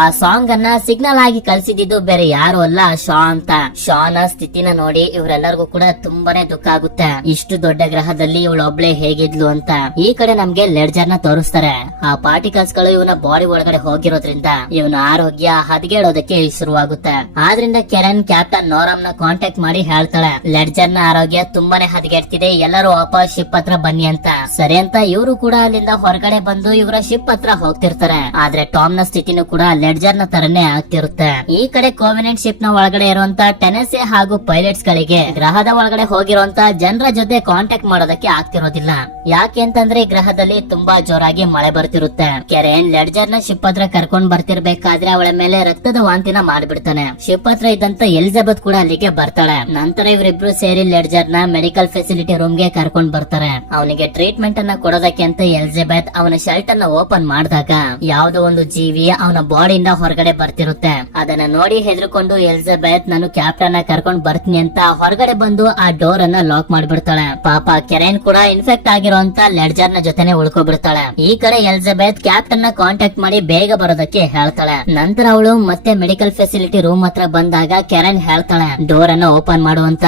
ಆ ಸಾಂಗ್ ಅನ್ನ ಸಿಗ್ನಲ್ ಆಗಿ ಕಳ್ಸಿದ್ದು ಬೇರೆ ಯಾರು ಅಲ್ಲ, ಶಾ ಅಂತ. ಶಾನ ಸ್ಥಿತಿನ ನೋಡಿ ಇವರೆಲ್ಲರಿಗೂ ಕೂಡ ತುಂಬಾನೇ ದುಃಖ ಆಗುತ್ತೆ. ಇಷ್ಟು ದೊಡ್ಡ ಗ್ರಹದಲ್ಲಿ ಇವಳೊಬ್ಳೆ ಹೇಗಿದ್ಲು ಅಂತ. ಈ ಕಡೆ ನಮ್ಗೆ ಲೆಡ್ಜರ್ ನ ತೋರಿಸ್ತಾರೆ. ಆ ಪಾರ್ಟಿಕಲ್ಸ್ ಗಳು ಇವನ ಬಾಡಿ ಒಳಗಡೆ ಹೋಗಿರೋದ್ರಿಂದ ಇವನ ಆರೋಗ್ಯ ಹದಗೆಡೋದಕ್ಕೆ ಶುರುವಾಗುತ್ತೆ. ಆದ್ರಿಂದ ಕೆರೆನ್ ಕ್ಯಾಪ್ಟನ್ ನೋರಾಮ್ ನ ಕಾಂಟ್ಯಾಕ್ಟ್ ಮಾಡಿ ಹೇಳ್ತಾಳೆ, ಲೆಡ್ಜರ್ ನ ಆರೋಗ್ಯ ತುಂಬಾನೇ ಹದಗೆಡ್ತಿದೆ, ಎಲ್ಲರೂ ವಾಪಸ್ ಶಿಪ್ ಹತ್ರ ಬನ್ನಿ ಅಂತ. ಸರಿ ಅಂತ ಇವರು ಕೂಡ ಅಲ್ಲಿಂದ ಹೊರಗಡೆ ಬಂದು ಇವರ ಶಿಪ್ ಹತ್ರ ಹೋಗ್ತಿರ್ತಾರೆ. ಆದ್ರೆ ಟಾಮ್ ನ ಸ್ಥಿತಿನೂ ಕೂಡ ಲೆಡ್ಜರ್ ನ ತರನೇ ಆಗ್ತಿರುತ್ತೆ. ಈ ಕಡೆ ಕೋವೆನೆಂಟ್ ಶಿಪ್ ನ ಒಳಗಡೆ ಇರುವಂತ ಟೆನೆಸಿ ಹಾಗೂ ಪೈಲಟ್ಸ್ ಗಳಿಗೆ ಗ್ರಹದ ಒಳಗಡೆ ಹೋಗಿರುವಂತ ಜನರ ಜೊತೆ ಕಾಂಟ್ಯಾಕ್ಟ್ ಮಾಡೋದಕ್ಕೆ ಆಗ್ತಿರೋದಿಲ್ಲ. ಯಾಕೆ ಅಂತಂದ್ರೆ ಈ ಗ್ರಹದಲ್ಲಿ ತುಂಬಾ ಜೋರಾಗಿ ಮಳೆ ಬರ್ತಿರುತ್ತೆ. ಕೆರೆನ್ ಲೆಡ್ಜರ್ ನ ಶಿಪ್ ಹತ್ರ ಕರ್ಕೊಂಡ್ ಬರ್ತಿರ್ಬೇಕಾದ್ರೆ ಅವಳ ಮೇಲೆ ರಕ್ತದ ವಾಂತಿನ ಮಾಡ್ಬಿಡ್ತಾನೆ. ಶಿಪ್ ಹತ್ರ ಇದ್ದಂತ ಎಲಿಜಬೆತ್ ಕೂಡ ಅಲ್ಲಿಗೆ ಬರ್ತಾಳೆ. ನಂತರ ಇವರಿಬ್ರು ಸೇರಿ ಲೆಡ್ಜರ್ ನ ಮೆಡಿಕಲ್ ಫೆಸಿಲಿಟಿ ರೂಮ್ ಗೆ ಕರ್ಕೊಂಡ್ ಬರ್ತಾರೆ. ಅವನಿಗೆ ಟ್ರೀಟ್ಮೆಂಟ್ ಅನ್ನ ಕೊಡೋದಕ್ಕೆ ಅಂತ ಎಲಿಜಬೆತ್ ಅವನ ಶರ್ಟ್ ಅನ್ನ ಓಪನ್ ಮಾಡಿದಾಗ ಯಾವ್ದೋ ಒಂದು ಜೀವಿ ಅವನ ಬಾಡಿಯಿಂದ ಹೊರಗಡೆ ಬರ್ತಿರುತ್ತೆ. ಅದನ್ನ ನೋಡಿ ಹೆದರ್ಕೊಂಡು ಎಲಿಜಬೆತ್ ನಾನು ಕ್ಯಾಪ್ಟನ್ ಕರ್ಕೊಂಡ್ ಬರ್ತೀನಿ ಅಂತ ಹೊರಗಡೆ ಬಂದು ಆ ಡೋರ್ ಅನ್ನ ಲಾಕ್ ಮಾಡ್ಬಿಡ್ತಾಳೆ. ಪಾಪ ಕೆರೆನ್ ಕೂಡ ಇನ್ಫೆಕ್ಟ್ ಆಗಿರುವಂತ ಲೆಡ್ಜರ್ ನ ಜೊತೆನೆ ಉಳ್ಕೊಬಿಡ್ತಾಳೆ. ಈ ಕಡೆ ಎಲಿಜಬೆತ್ ಕ್ಯಾಪ್ಟನ್ ನ ಕಾಂಟ್ಯಾಕ್ಟ್ ಮಾಡಿ ಬೇಗ ಬರೋದಕ್ಕೆ ಹೇಳ್ತಾಳೆ. ನಂತರ ಅವಳು ಮತ್ತೆ ಮೆಡಿಕಲ್ ಫೆಸಿಲಿಟಿ ರೂಮ್ ಹತ್ರ ಬಂದಾಗ ಕೆರೆನ್ ಹೇಳ್ತಾಳೆ ಡೋರ್ ಅನ್ನ ಓಪನ್ ಮಾಡುವಂತ.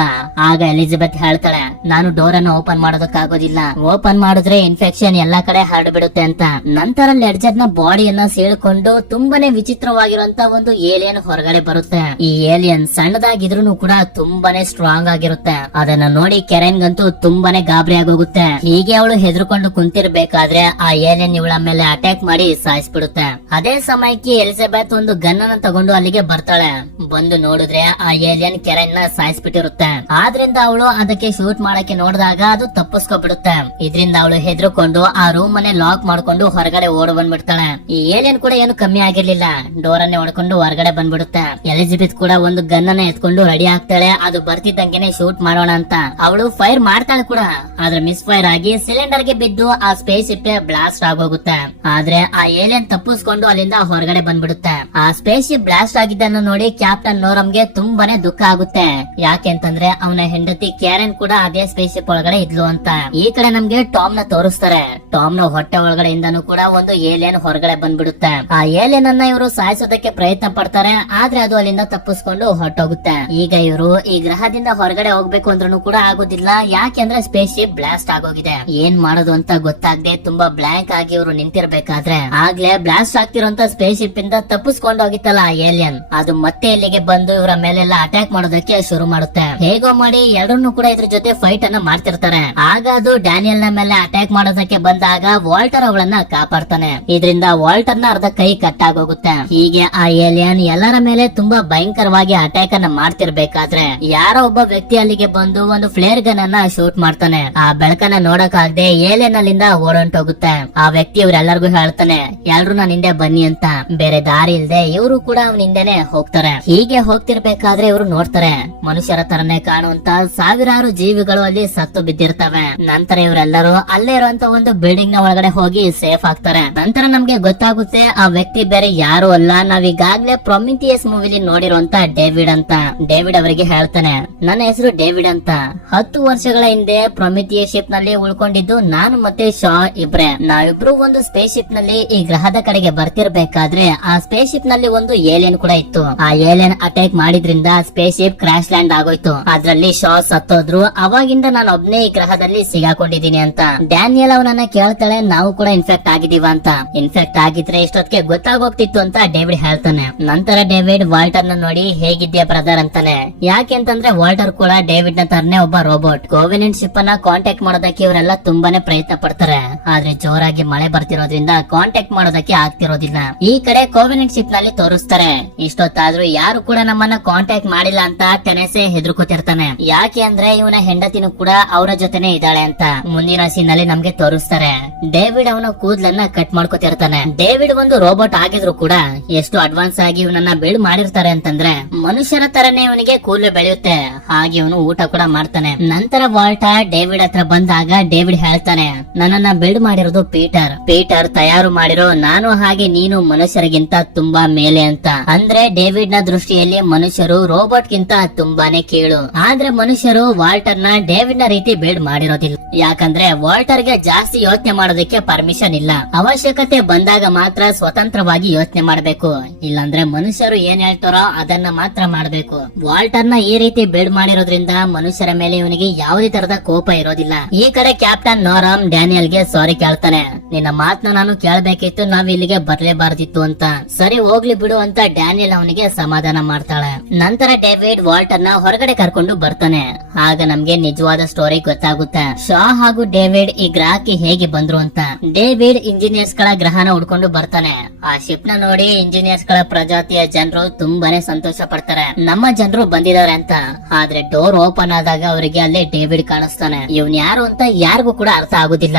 ಆಗ ಎಲಿಜಬೆತ್ ಹೇಳ್ತಾಳೆ ನಾನು ಡೋರ್ ಅನ್ನ ಓಪನ್ ಮಾಡೋದಕ್ಕಾಗೋದಿಲ್ಲ, ಓಪನ್ ಮಾಡಿದ್ರೆ ಇನ್ಫೆಕ್ಷನ್ ಎಲ್ಲಾ ಕಡೆ ಹರಡ್ಬಿಡುತ್ತೆ ಅಂತ. ನಂತರ ಲೆಡ್ಜರ್ ನ ಬಾಡಿಯನ್ನ ಸೀಳ್ಕೊಂಡು ತುಂಬಾನೇ ವಿಚಿತ್ರವಾಗಿರುವಂತ ಒಂದು ಏಲಿಯನ್ ಹೊರಗಡೆ ಬರುತ್ತೆ. ಈ ಏಲಿಯನ್ ಸಣ್ಣದಾಗಿದ್ರು ಕೂಡ ತುಂಬಾನೇ ಸ್ಟ್ರಾಂಗ್ ಆಗಿರುತ್ತೆ. ಅದನ್ನ ನೋಡಿ ಕೆರೆನ್ಗಂತೂ ತುಂಬಾನೇ ಗಾಬರಿ ಆಗೋಗುತ್ತೆ. ಹೀಗೆ ಅವಳು ಹೆದರ್ಕೊಂಡು ಕುಂತಿರ್ಬೇಕಾದ್ರೆ ಆ ಏಲಿಯನ್ ಇವಳ ಮೇಲೆ ಅಟ್ಯಾಕ್ ಮಾಡಿ ಸಾಯಿಸ್ಬಿಡುತ್ತೆ. ಅದೇ ಸಮಯಕ್ಕೆ ಎಲಿಜಬೆತ್ ಒಂದು ಗನ್ ಅನ್ನ ತಗೊಂಡು ಅಲ್ಲಿಗೆ ಬರ್ತಾಳೆ. ಬಂದು ನೋಡಿದ್ರೆ ಆ ಏಲಿಯನ್ ಕೆರೆನ್ ನ ಸಾಯಿಸ್ಬಿಟ್ಟಿರುತ್ತೆ. ಆದ್ರಿಂದ ಅವಳು ಅದಕ್ಕೆ ಶೂಟ್ ಮಾಡಕ್ಕೆ ನೋಡಿದಾಗ ಅದು ತಪ್ಪಿಸ್ಕೊಬಿಡುತ್ತೆ. ಇದರಿಂದ ಅವಳು ಹೆದರ್ಕೊಂಡು ಆ ರೂಮ್ ಮನೆ ಲಾಕ್ ಮಾಡ್ಕೊಂಡು ಹೊರಗಡೆ ಓಡ್ ಬಂದ್ಬಿಡ್ತಾಳೆ. ಈ ಏಲಿಯನ್ ಕೂಡ ಏನು ಕಮ್ಮಿ ಆಗಿರ್ಲಿಲ್ಲ, ಡೋರ್ ಅನ್ನೇ ಹೊಡ್ಕೊಂಡು ಹೊರಗಡೆ ಬಂದ್ಬಿಡುತ್ತೆ. ಎಲಿಜಬೆತ್ ಕೂಡ ಒಂದು ಗನ್ ಅನ್ನ ಎತ್ಕೊಂಡು ರೆಡಿ ಆಗ್ತಾಳೆ. ಅದು ಬರ್ತಿದ್ದಂಗೆನೆ ಶೂಟ್ ಮಾಡೋಣ ಅಂತ ಅವಳು ಫೈರ್ ಮಾಡ್ತಾಳೆ ಕೂಡ. ಆದ್ರೆ ಮಿಸ್ ಫೈರ್ ಆಗಿ ಸಿಲಿಂಡರ್ ಗೆ ಬಿದ್ದು ಆ ಸ್ಪೇಸ್ ಶಿಪ್ ಬ್ಲಾಸ್ಟ್ ಆಗೋಗುತ್ತೆ. ಆದ್ರೆ ಆ ಏಲಿಯನ್ ತಪ್ಪಿಸ್ಕೊಂಡು ಅಲ್ಲಿಂದ ಹೊರಗಡೆ ಬಂದ್ಬಿಡುತ್ತೆ. ಆ ಸ್ಪೇಸ್ ಶಿಪ್ ಬ್ಲಾಸ್ಟ್ ಆಗಿದ್ದನ್ನು ನೋಡಿ ಕ್ಯಾಪ್ಟನ್ ನೋರಮ್ಗೆ ತುಂಬಾನೇ ದುಃಖ ಆಗುತ್ತೆ. ಯಾಕೆಂತಂದ್ರೆ ಅವನ ಹೆಂಡತಿ ಕ್ಯಾರೆನ್ ಕೂಡ ಅದೇ ಸ್ಪೇಸ್ ಶಿಪ್ ಒಳಗಡೆ ಇದ್ಲು ಅಂತ. ಈ ಕಡೆ ನಮ್ಗೆ ಟಾಮ್ ನ ತೋರಿಸ್ತಾರೆ. ಟಾಮ್ ನ ಹೊಟ್ಟೆ ಒಳಗಡೆಯಿಂದನೂ ಕೂಡ ಒಂದು ಏಲಿಯನ್ ಹೊರಗಡೆ ಬಂದ್ಬಿಡುತ್ತೆ. ಆ ಏಲಿಯನ್ ಅನ್ನ ಇವರು ಸಾಯಿಸೋದಕ್ಕೆ ಪ್ರಯತ್ನ ಪಡ್ತಾರೆ. ಆದ್ರೆ ಅದು ಅಲ್ಲಿಂದ ತಪ್ಪಿಸ್ಕೊಂಡು ಹೊರಟೋಗುತ್ತೆ. ಈಗ ಇವರು ಈ ಗ್ರಹದಿಂದ ಹೊರಗಡೆ ಹೋಗ್ಬೇಕು ಅಂದ್ರೂ ಕೂಡ ಆಗೋದಿಲ್ಲ. ಯಾಕೆಂದ್ರೆ ಸ್ಪೇಸ್ ಶಿಪ್ ಬ್ಲಾಸ್ಟ್ ಆಗೋಗಿದೆ. ಏನ್ ಮಾಡೋದು ಅಂತ ಗೊತ್ತಾಗದೆ ತುಂಬಾ ಬ್ಲಾಂಕ್ ಆಗಿ ಇವರು ನಿಂತಿರ್ಬೇಕಾದ್ರೆ ಆಗ್ಲೇ ಬ್ಲಾಸ್ಟ್ ಆಗ್ತಿರೋಂತ ಸ್ಪೇಸ್ ಶಿಪ್ ಇಂದ ತಪ್ಪಿಸ್ಕೊಂಡು ಹೋಗಿತ್ತಲ್ಲ ಆ ಏಲಿಯನ್, ಅದು ಮತ್ತೆ ಇಲ್ಲಿಗೆ ಬಂದು ಇವರ ಮೇಲೆಲ್ಲ ಅಟ್ಯಾಕ್ ಮಾಡೋದಕ್ಕೆ ಶುರು ಮಾಡುತ್ತೆ. ಹೇಗೋ ಮಾಡಿ ಎರಡನ್ನೂ ಕೂಡ ಇದ್ರ ಜೊತೆ ಫೈಟ್ ಅನ್ನ ಮಾಡ್ತಿರ್ತಾರೆ. ಆಗ ಅದು ಡ್ಯಾನಿಯಲ್ ನ ಮೇಲೆ ಅಟ್ಯಾಕ್ ಮಾಡೋದಕ್ಕೆ ಬಂದಾಗ ವಾಲ್ಟರ್ ಅವಳನ್ನ ಕಾಪಾಡ್ತಾನೆ. ಇದರಿಂದ ವಾಲ್ಟರ್ ನ ಅರ್ಧ ಕೈ ಕಟ್ ಆಗೋಗುತ್ತೆ. ಹೀಗೆ ಆ ಏಲಿಯನ್ ಎಲ್ಲರ ಮೇಲೆ ತುಂಬಾ ಭಯಂಕರವಾಗಿ ಅಟ್ಯಾಕ್ ಅನ್ನ ಮಾಡ್ತಿರ್ಬೇಕಾದ್ರೆ ಯಾರೋ ಒಬ್ಬ ವ್ಯಕ್ತಿ ಅಲ್ಲಿಗೆ ಬಂದು ಒಂದು ಫ್ಲೇರ್ ಗನ್ ಅನ್ನ ಶೂಟ್ ಮಾಡ್ತಾನೆ. ಆ ಬೆಳಕನ್ನ ನೋಡಕ್ಕಾಗದೆ ಏಲಿಯನ್ ಅಲ್ಲಿಂದ ಓಡೊಂಟೋಗುತ್ತೆ. ಆ ವ್ಯಕ್ತಿ ಇವ್ರೆಲ್ಲರಿಗೂ ಹೇಳ್ತಾನೆ ಎಲ್ರು ನನ್ನ ಹಿಂದೆ ಬನ್ನಿ ಅಂತ. ಬೇರೆ ದಾರಿ ಇಲ್ದೆ ಇವರು ಕೂಡ ಅವನ ಹಿಂದೆನೆ ಹೋಗ್ತಾರೆ. ಹೀಗೆ ಹೋಗ್ತಿರ್ಬೇಕಾದ್ರೆ ಇವರು ನೋಡ್ತಾರೆ ಮನುಷ್ಯರ ತರನೇ ಕಾಣುವಂತ ಸಾವಿರಾರು ಜೀವಿಗಳು ಅಲ್ಲಿ ಸತ್ತು ಬಿದ್ದಿರ್ತವೆ. ನಂತರ ಇವರೆಲ್ಲರೂ ಅಲ್ಲೇ ಇರುವಂತ ಒಂದು ಬಿಲ್ಡಿಂಗ್ ನ ಒಳಗಡೆ ಹೋಗಿ ಸೇಫ್ ಆಗ್ತಾರೆ. ನಂತರ ನಮ್ಗೆ ಗೊತ್ತಾಗುತ್ತೆ ಆ ವ್ಯಕ್ತಿ ಬೇರೆ ಯಾರು ಅಲ್ಲ, ನಾವೀಗಾಗ್ಲೇ ಈಗಾಗ್ಲೇ ಪ್ರೊಮಿಥಿಯಸ್ ಮೂವಿಲಿ ನೋಡಿರುವಂತ ಡೇವಿಡ್ ಅಂತ. ಡೇವಿಡ್ ಅವರಿಗೆ ಹೇಳ್ತಾನೆ, ನನ್ನ ಹೆಸರು ಡೇವಿಡ್ ಅಂತ. 10 ವರ್ಷಗಳ ಹಿಂದೆ ಪ್ರೊಮಿಥಿಯಸ್ ಶಿಪ್ ನಲ್ಲಿ ಉಳ್ಕೊಂಡಿದ್ದು ನಾನು ಮತ್ತೆ ಶಾ ಇಬ್ರೆ. ನಾವಿಬ್ರು ಒಂದು ಸ್ಪೇಸ್ ಶಿಪ್ ನಲ್ಲಿ ಈ ಗ್ರಹದ ಕಡೆಗೆ ಬರ್ತಿರ್ಬೇಕಾದ್ರೆ ಆ ಸ್ಪೇಸ್ ಶಿಪ್ ನಲ್ಲಿ ಒಂದು ಏಲಿಯನ್ ಕೂಡ ಇತ್ತು. ಆ ಏಲಿಯನ್ ಅಟ್ಯಾಕ್ ಮಾಡಿದ್ರಿಂದ ಸ್ಪೇಸ್ ಶಿಪ್ ಕ್ರಾಶ್ ಲ್ಯಾಂಡ್ ಆಗೋಯ್ತು. ಅದ್ರಲ್ಲಿ ಶಾ ಸತ್ತೋದ್ರು. ಅವಾಗಿಂದ ನಾನು ಒಬ್ನೇ ಈ ಗ್ರಹದಲ್ಲಿ ಸಿಗಾಕೊಂಡಿದ್ದೀನಿ ಅಂತ. ಡ್ಯಾನಿಯಲ್ ಅವನನ್ನ ಕೇಳ್ತಾಳೆ, ನಾವು ಕೂಡ ಇನ್ಫೆಕ್ಟ್ ಆಗಿದೀವ ಅಂತ. ಇನ್ಫೆಕ್ಟ್ ಆಗಿದ್ರೆ ಇಷ್ಟೊತ್ತಿಗೆ ಗೊತ್ತಾಗೋಗ್ತಿತ್ತು ಅಂತ ಡೇವಿಡ್ ಹೇಳ್ತಾನೆ. ನಂತರ ಡೇವಿಡ್ ವಾಲ್ಟರ್ ನ ನೋಡಿ ಹೇಗಿದ್ಯಾ ಬ್ರದರ್ ಅಂತಾನೆ. ಯಾಕೆ ಅಂತಂದ್ರೆ ವಾಲ್ಟರ್ ಕೂಡ ಡೇವಿಡ್ ನ ತರನೇ ಒಬ್ಬ ರೋಬೋಟ್. ಕೋವೆನೆಂಟ್ ಶಿಪ್ ಅನ್ನ ಕಾಂಟ್ಯಾಕ್ಟ್ ಮಾಡೋದಕ್ಕೆ ಇವರೆಲ್ಲ ತುಂಬಾನೇ ಪ್ರಯತ್ನ ಪಡ್ತಾರೆ. ಆದ್ರೆ ಜೋರಾಗಿ ಮಳೆ ಬರ್ತಿರೋದ್ರಿಂದ ಕಾಂಟ್ಯಾಕ್ಟ್ ಮಾಡೋದಕ್ಕೆ ಆಗ್ತಿರೋದಿಲ್ಲ. ಈ ಕಡೆ ಕೋವೆನೆಂಟ್ ಶಿಪ್ ನಲ್ಲಿ ತೋರಿಸ್ತಾರೆ, ಇಷ್ಟೊತ್ತಾದ್ರೂ ಯಾರು ಕೂಡ ನಮ್ಮನ್ನ ಕಾಂಟ್ಯಾಕ್ಟ್ ಮಾಡಿಲ್ಲ ಅಂತ ಟೆನೆಸೆ ಹೆದರ್ಕೋತಿರ್ತಾನೆ. ಯಾಕೆ ಅಂದ್ರೆ ಇವನ ಹೆಂಡತಿನೂ ಕೂಡ ಅವರ ಜೊತೆನೆ ಇದ್ದಾಳೆ ಅಂತ. ಮುಂದಿನ ಸೀನ್ ಅಲ್ಲಿ ನಮ್ಗೆ ತೋರಿಸ್ತಾರೆ, ಡೇವಿಡ್ ಅವನ ಕೂದಲನ್ನ ಕಟ್ ಮಾಡ್ಕೋತಿರ್ತಾನೆ. ಡೇವಿಡ್ ಒಂದು ರೋಬೋಟ್ ಆಗಿದ್ರು ಕೂಡ ಎಷ್ಟು ಅಡ್ವಾನ್ಸ್ ಆಗಿ ಇವನನ್ನ ಬಿಲ್ಡ್ ಮಾಡಿರ್ತಾರೆ ಅಂತಂದ್ರೆ ಮನುಷ್ಯರ ತರನೇ ಇವನಿಗೆ ಕೂದಲು ಬೆಳೆಯುತ್ತೆ. ಹಾಗೆ ಇವನು ಊಟ ಕೂಡ ಮಾಡ್ತಾನೆ. ನಂತರ ವಾಲ್ಟಾ ಡೇವಿಡ್ ಹತ್ರ ಬಂದಾಗ ಡೇವಿಡ್ ಹೇಳ್ತಾನೆ, ನನ್ನನ್ನ ಬಿಲ್ಡ್ ಮಾಡಿರೋದು ಪೀಟರ್ ತಯಾರು ಮಾಡಿರೋ ನಾನು ಹಾಗೆ ನೀನು ಮನುಷ್ಯರಿಗಿಂತ ತುಂಬಾ ಮೇಲೆ ಅಂತ. ಅಂದ್ರೆ ಡೇವಿಡ್ ನ ದೃಷ್ಟಿಯಲ್ಲಿ ಮನುಷ್ಯರು ರೋಬೋಟ್ ಗಿಂತ ತುಂಬಾನೇ ಕೀಳು. ಆದ್ರೆ ಮನುಷ್ಯರು ವಾಲ್ಟರ್ ನ ಡೇವಿಡ್ ನ ರೀತಿ ಬಿಲ್ಡ್ ಮಾಡಿರೋದಿಲ್ಲ. ಯಾಕಂದ್ರೆ ವಾಲ್ಟರ್ ಗೆ ಜಾಸ್ತಿ ಯೋಚನೆ ಮಾಡೋದಕ್ಕೆ ಪರ್ಮಿಷನ್ ಇಲ್ಲ. ಅವಶ್ಯಕತೆ ಬಂದಾಗ ಮಾತ್ರ ಸ್ವತಂತ್ರವಾಗಿ ಯೋಚನೆ ಮಾಡಬೇಕು. ಇಲ್ಲಾಂದ್ರೆ ಮನುಷ್ಯರು ಏನ್ ಹೇಳ್ತಾರೋ ಅದನ್ನ ಮಾತ್ರ ಮಾಡಬೇಕು. ವಾಲ್ಟರ್ ನ ಈ ರೀತಿ ಬಿಲ್ಡ್ ಮಾಡಿರೋದ್ರಿಂದ ಮನುಷ್ಯರ ಮೇಲೆ ಇವನಿಗೆ ಯಾವುದೇ ತರದ ಕೋಪ ಇರೋದಿಲ್ಲ. ಈ ಕಡೆ ಕ್ಯಾಪ್ಟನ್ ನೋರಾಮ್ ಡ್ಯಾನಿಯಲ್ ಗೆ ಸಾರಿ ಕೇಳ್ತಾನೆ, ನಿನ್ನ ಮಾತನ್ನ ನಾನು ಕೇಳಬೇಕಿತ್ತು, ನಾವ್ ಇಲ್ಲಿಗೆ ಬರ್ಲೇಬಾರ್ದಿತ್ತು ಅಂತ. ಸರಿ ಹೋಗ್ಲಿ ಬಿಡು ಅಂತ ಡ್ಯಾನಿಯಲ್ ಅವನಿಗೆ ಸಮಾಧಾನ ಮಾಡ್ತಾಳೆ. ನಂತರ ಡೇವಿಡ್ ವಾಲ್ಟರ್ ನ ಹೊರಗಡೆ ಕರ್ಕೊಂಡು ಬರ್ತಾನೆ. ಆಗ ನಮ್ಗೆ ನಿಜವಾದ ಸ್ಟೋರಿ ಗೊತ್ತಾಗುತ್ತೆ. ಶಾ ಹಾಗೂ ಡೇವಿಡ್ ಈ ಗ್ರಹಕ್ಕೆ ಹೇಗೆ ಬಂದ್ರು ಅಂತ. ಡೇವಿಡ್ ಇಂಜಿನಿಯರ್ಸ್ ಗಳ ಗ್ರಹನ ಹುಡ್ಕೊಂಡು ಬರ್ತಾನೆ. ಆ ಶಿಪ್ ನ ನೋಡಿ ಇಂಜಿನಿಯರ್ಸ್ ಗಳ ಪ್ರಜಾತಿಯ ಜನರು ತುಂಬಾನೇ ಸಂತೋಷ ಪಡ್ತಾರೆ, ನಮ್ಮ ಜನರು ಬಂದಿದ್ದಾರೆ ಅಂತ. ಆದ್ರೆ ಡೋರ್ ಓಪನ್ ಆದಾಗ ಅವರಿಗೆ ಅಲ್ಲೇ ಡೇವಿಡ್ ಕಾಣಿಸ್ತಾನೆ. ಇವನ್ ಯಾರು ಅಂತ ಯಾರಿಗೂ ಕೂಡ ಅರ್ಥ ಆಗುದಿಲ್ಲ.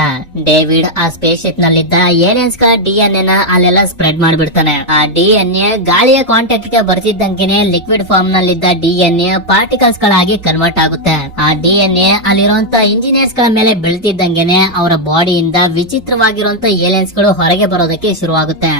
ಡೇವಿಡ್ ಆ ಸ್ಪೇಸ್ ಶಿಪ್ ನಲ್ಲಿದ್ದ ಏಲಿಯನ್ಸ್ ಗಳ DNA ನ ಅಲ್ಲೆಲ್ಲ ಸ್ಪ್ರೆಡ್ ಮಾಡ್ಬಿಡ್ತಾನೆ. ಆ DNA ಗಾಳಿಯ ಕಾಂಟ್ಯಾಕ್ಟ್ ಗೆ ಬರ್ತಿದ್ದಂಗೆನೆ ಲಿಕ್ವಿಡ್ ಫಾರ್ಮ್ ನಲ್ಲಿದ್ದ DNA ಪಾರ್ಟಿಕಲ್ಸ್ ಗಳಾಗಿ ಕನ್ವರ್ಟ್ ಆಗುತ್ತೆ. ಆ DNA ಅಲ್ಲಿರುವಂತ ಇಂಜಿನಿಯರ್ಸ್ ಗಳ ಮೇಲೆ ಬೀಳ್ತಿದ್ದಂಗೆನೆ ಅವರ ಬಾಡಿಯಿಂದ ವಿಚಿತ್ರವಾಗಿರುವಂತ ಏಲಿಯನ್ಸ್ ಗಳು ಹೊರಗೆ ಬರೋದಕ್ಕೆ ಶುರುವಾಗುತ್ತೆ.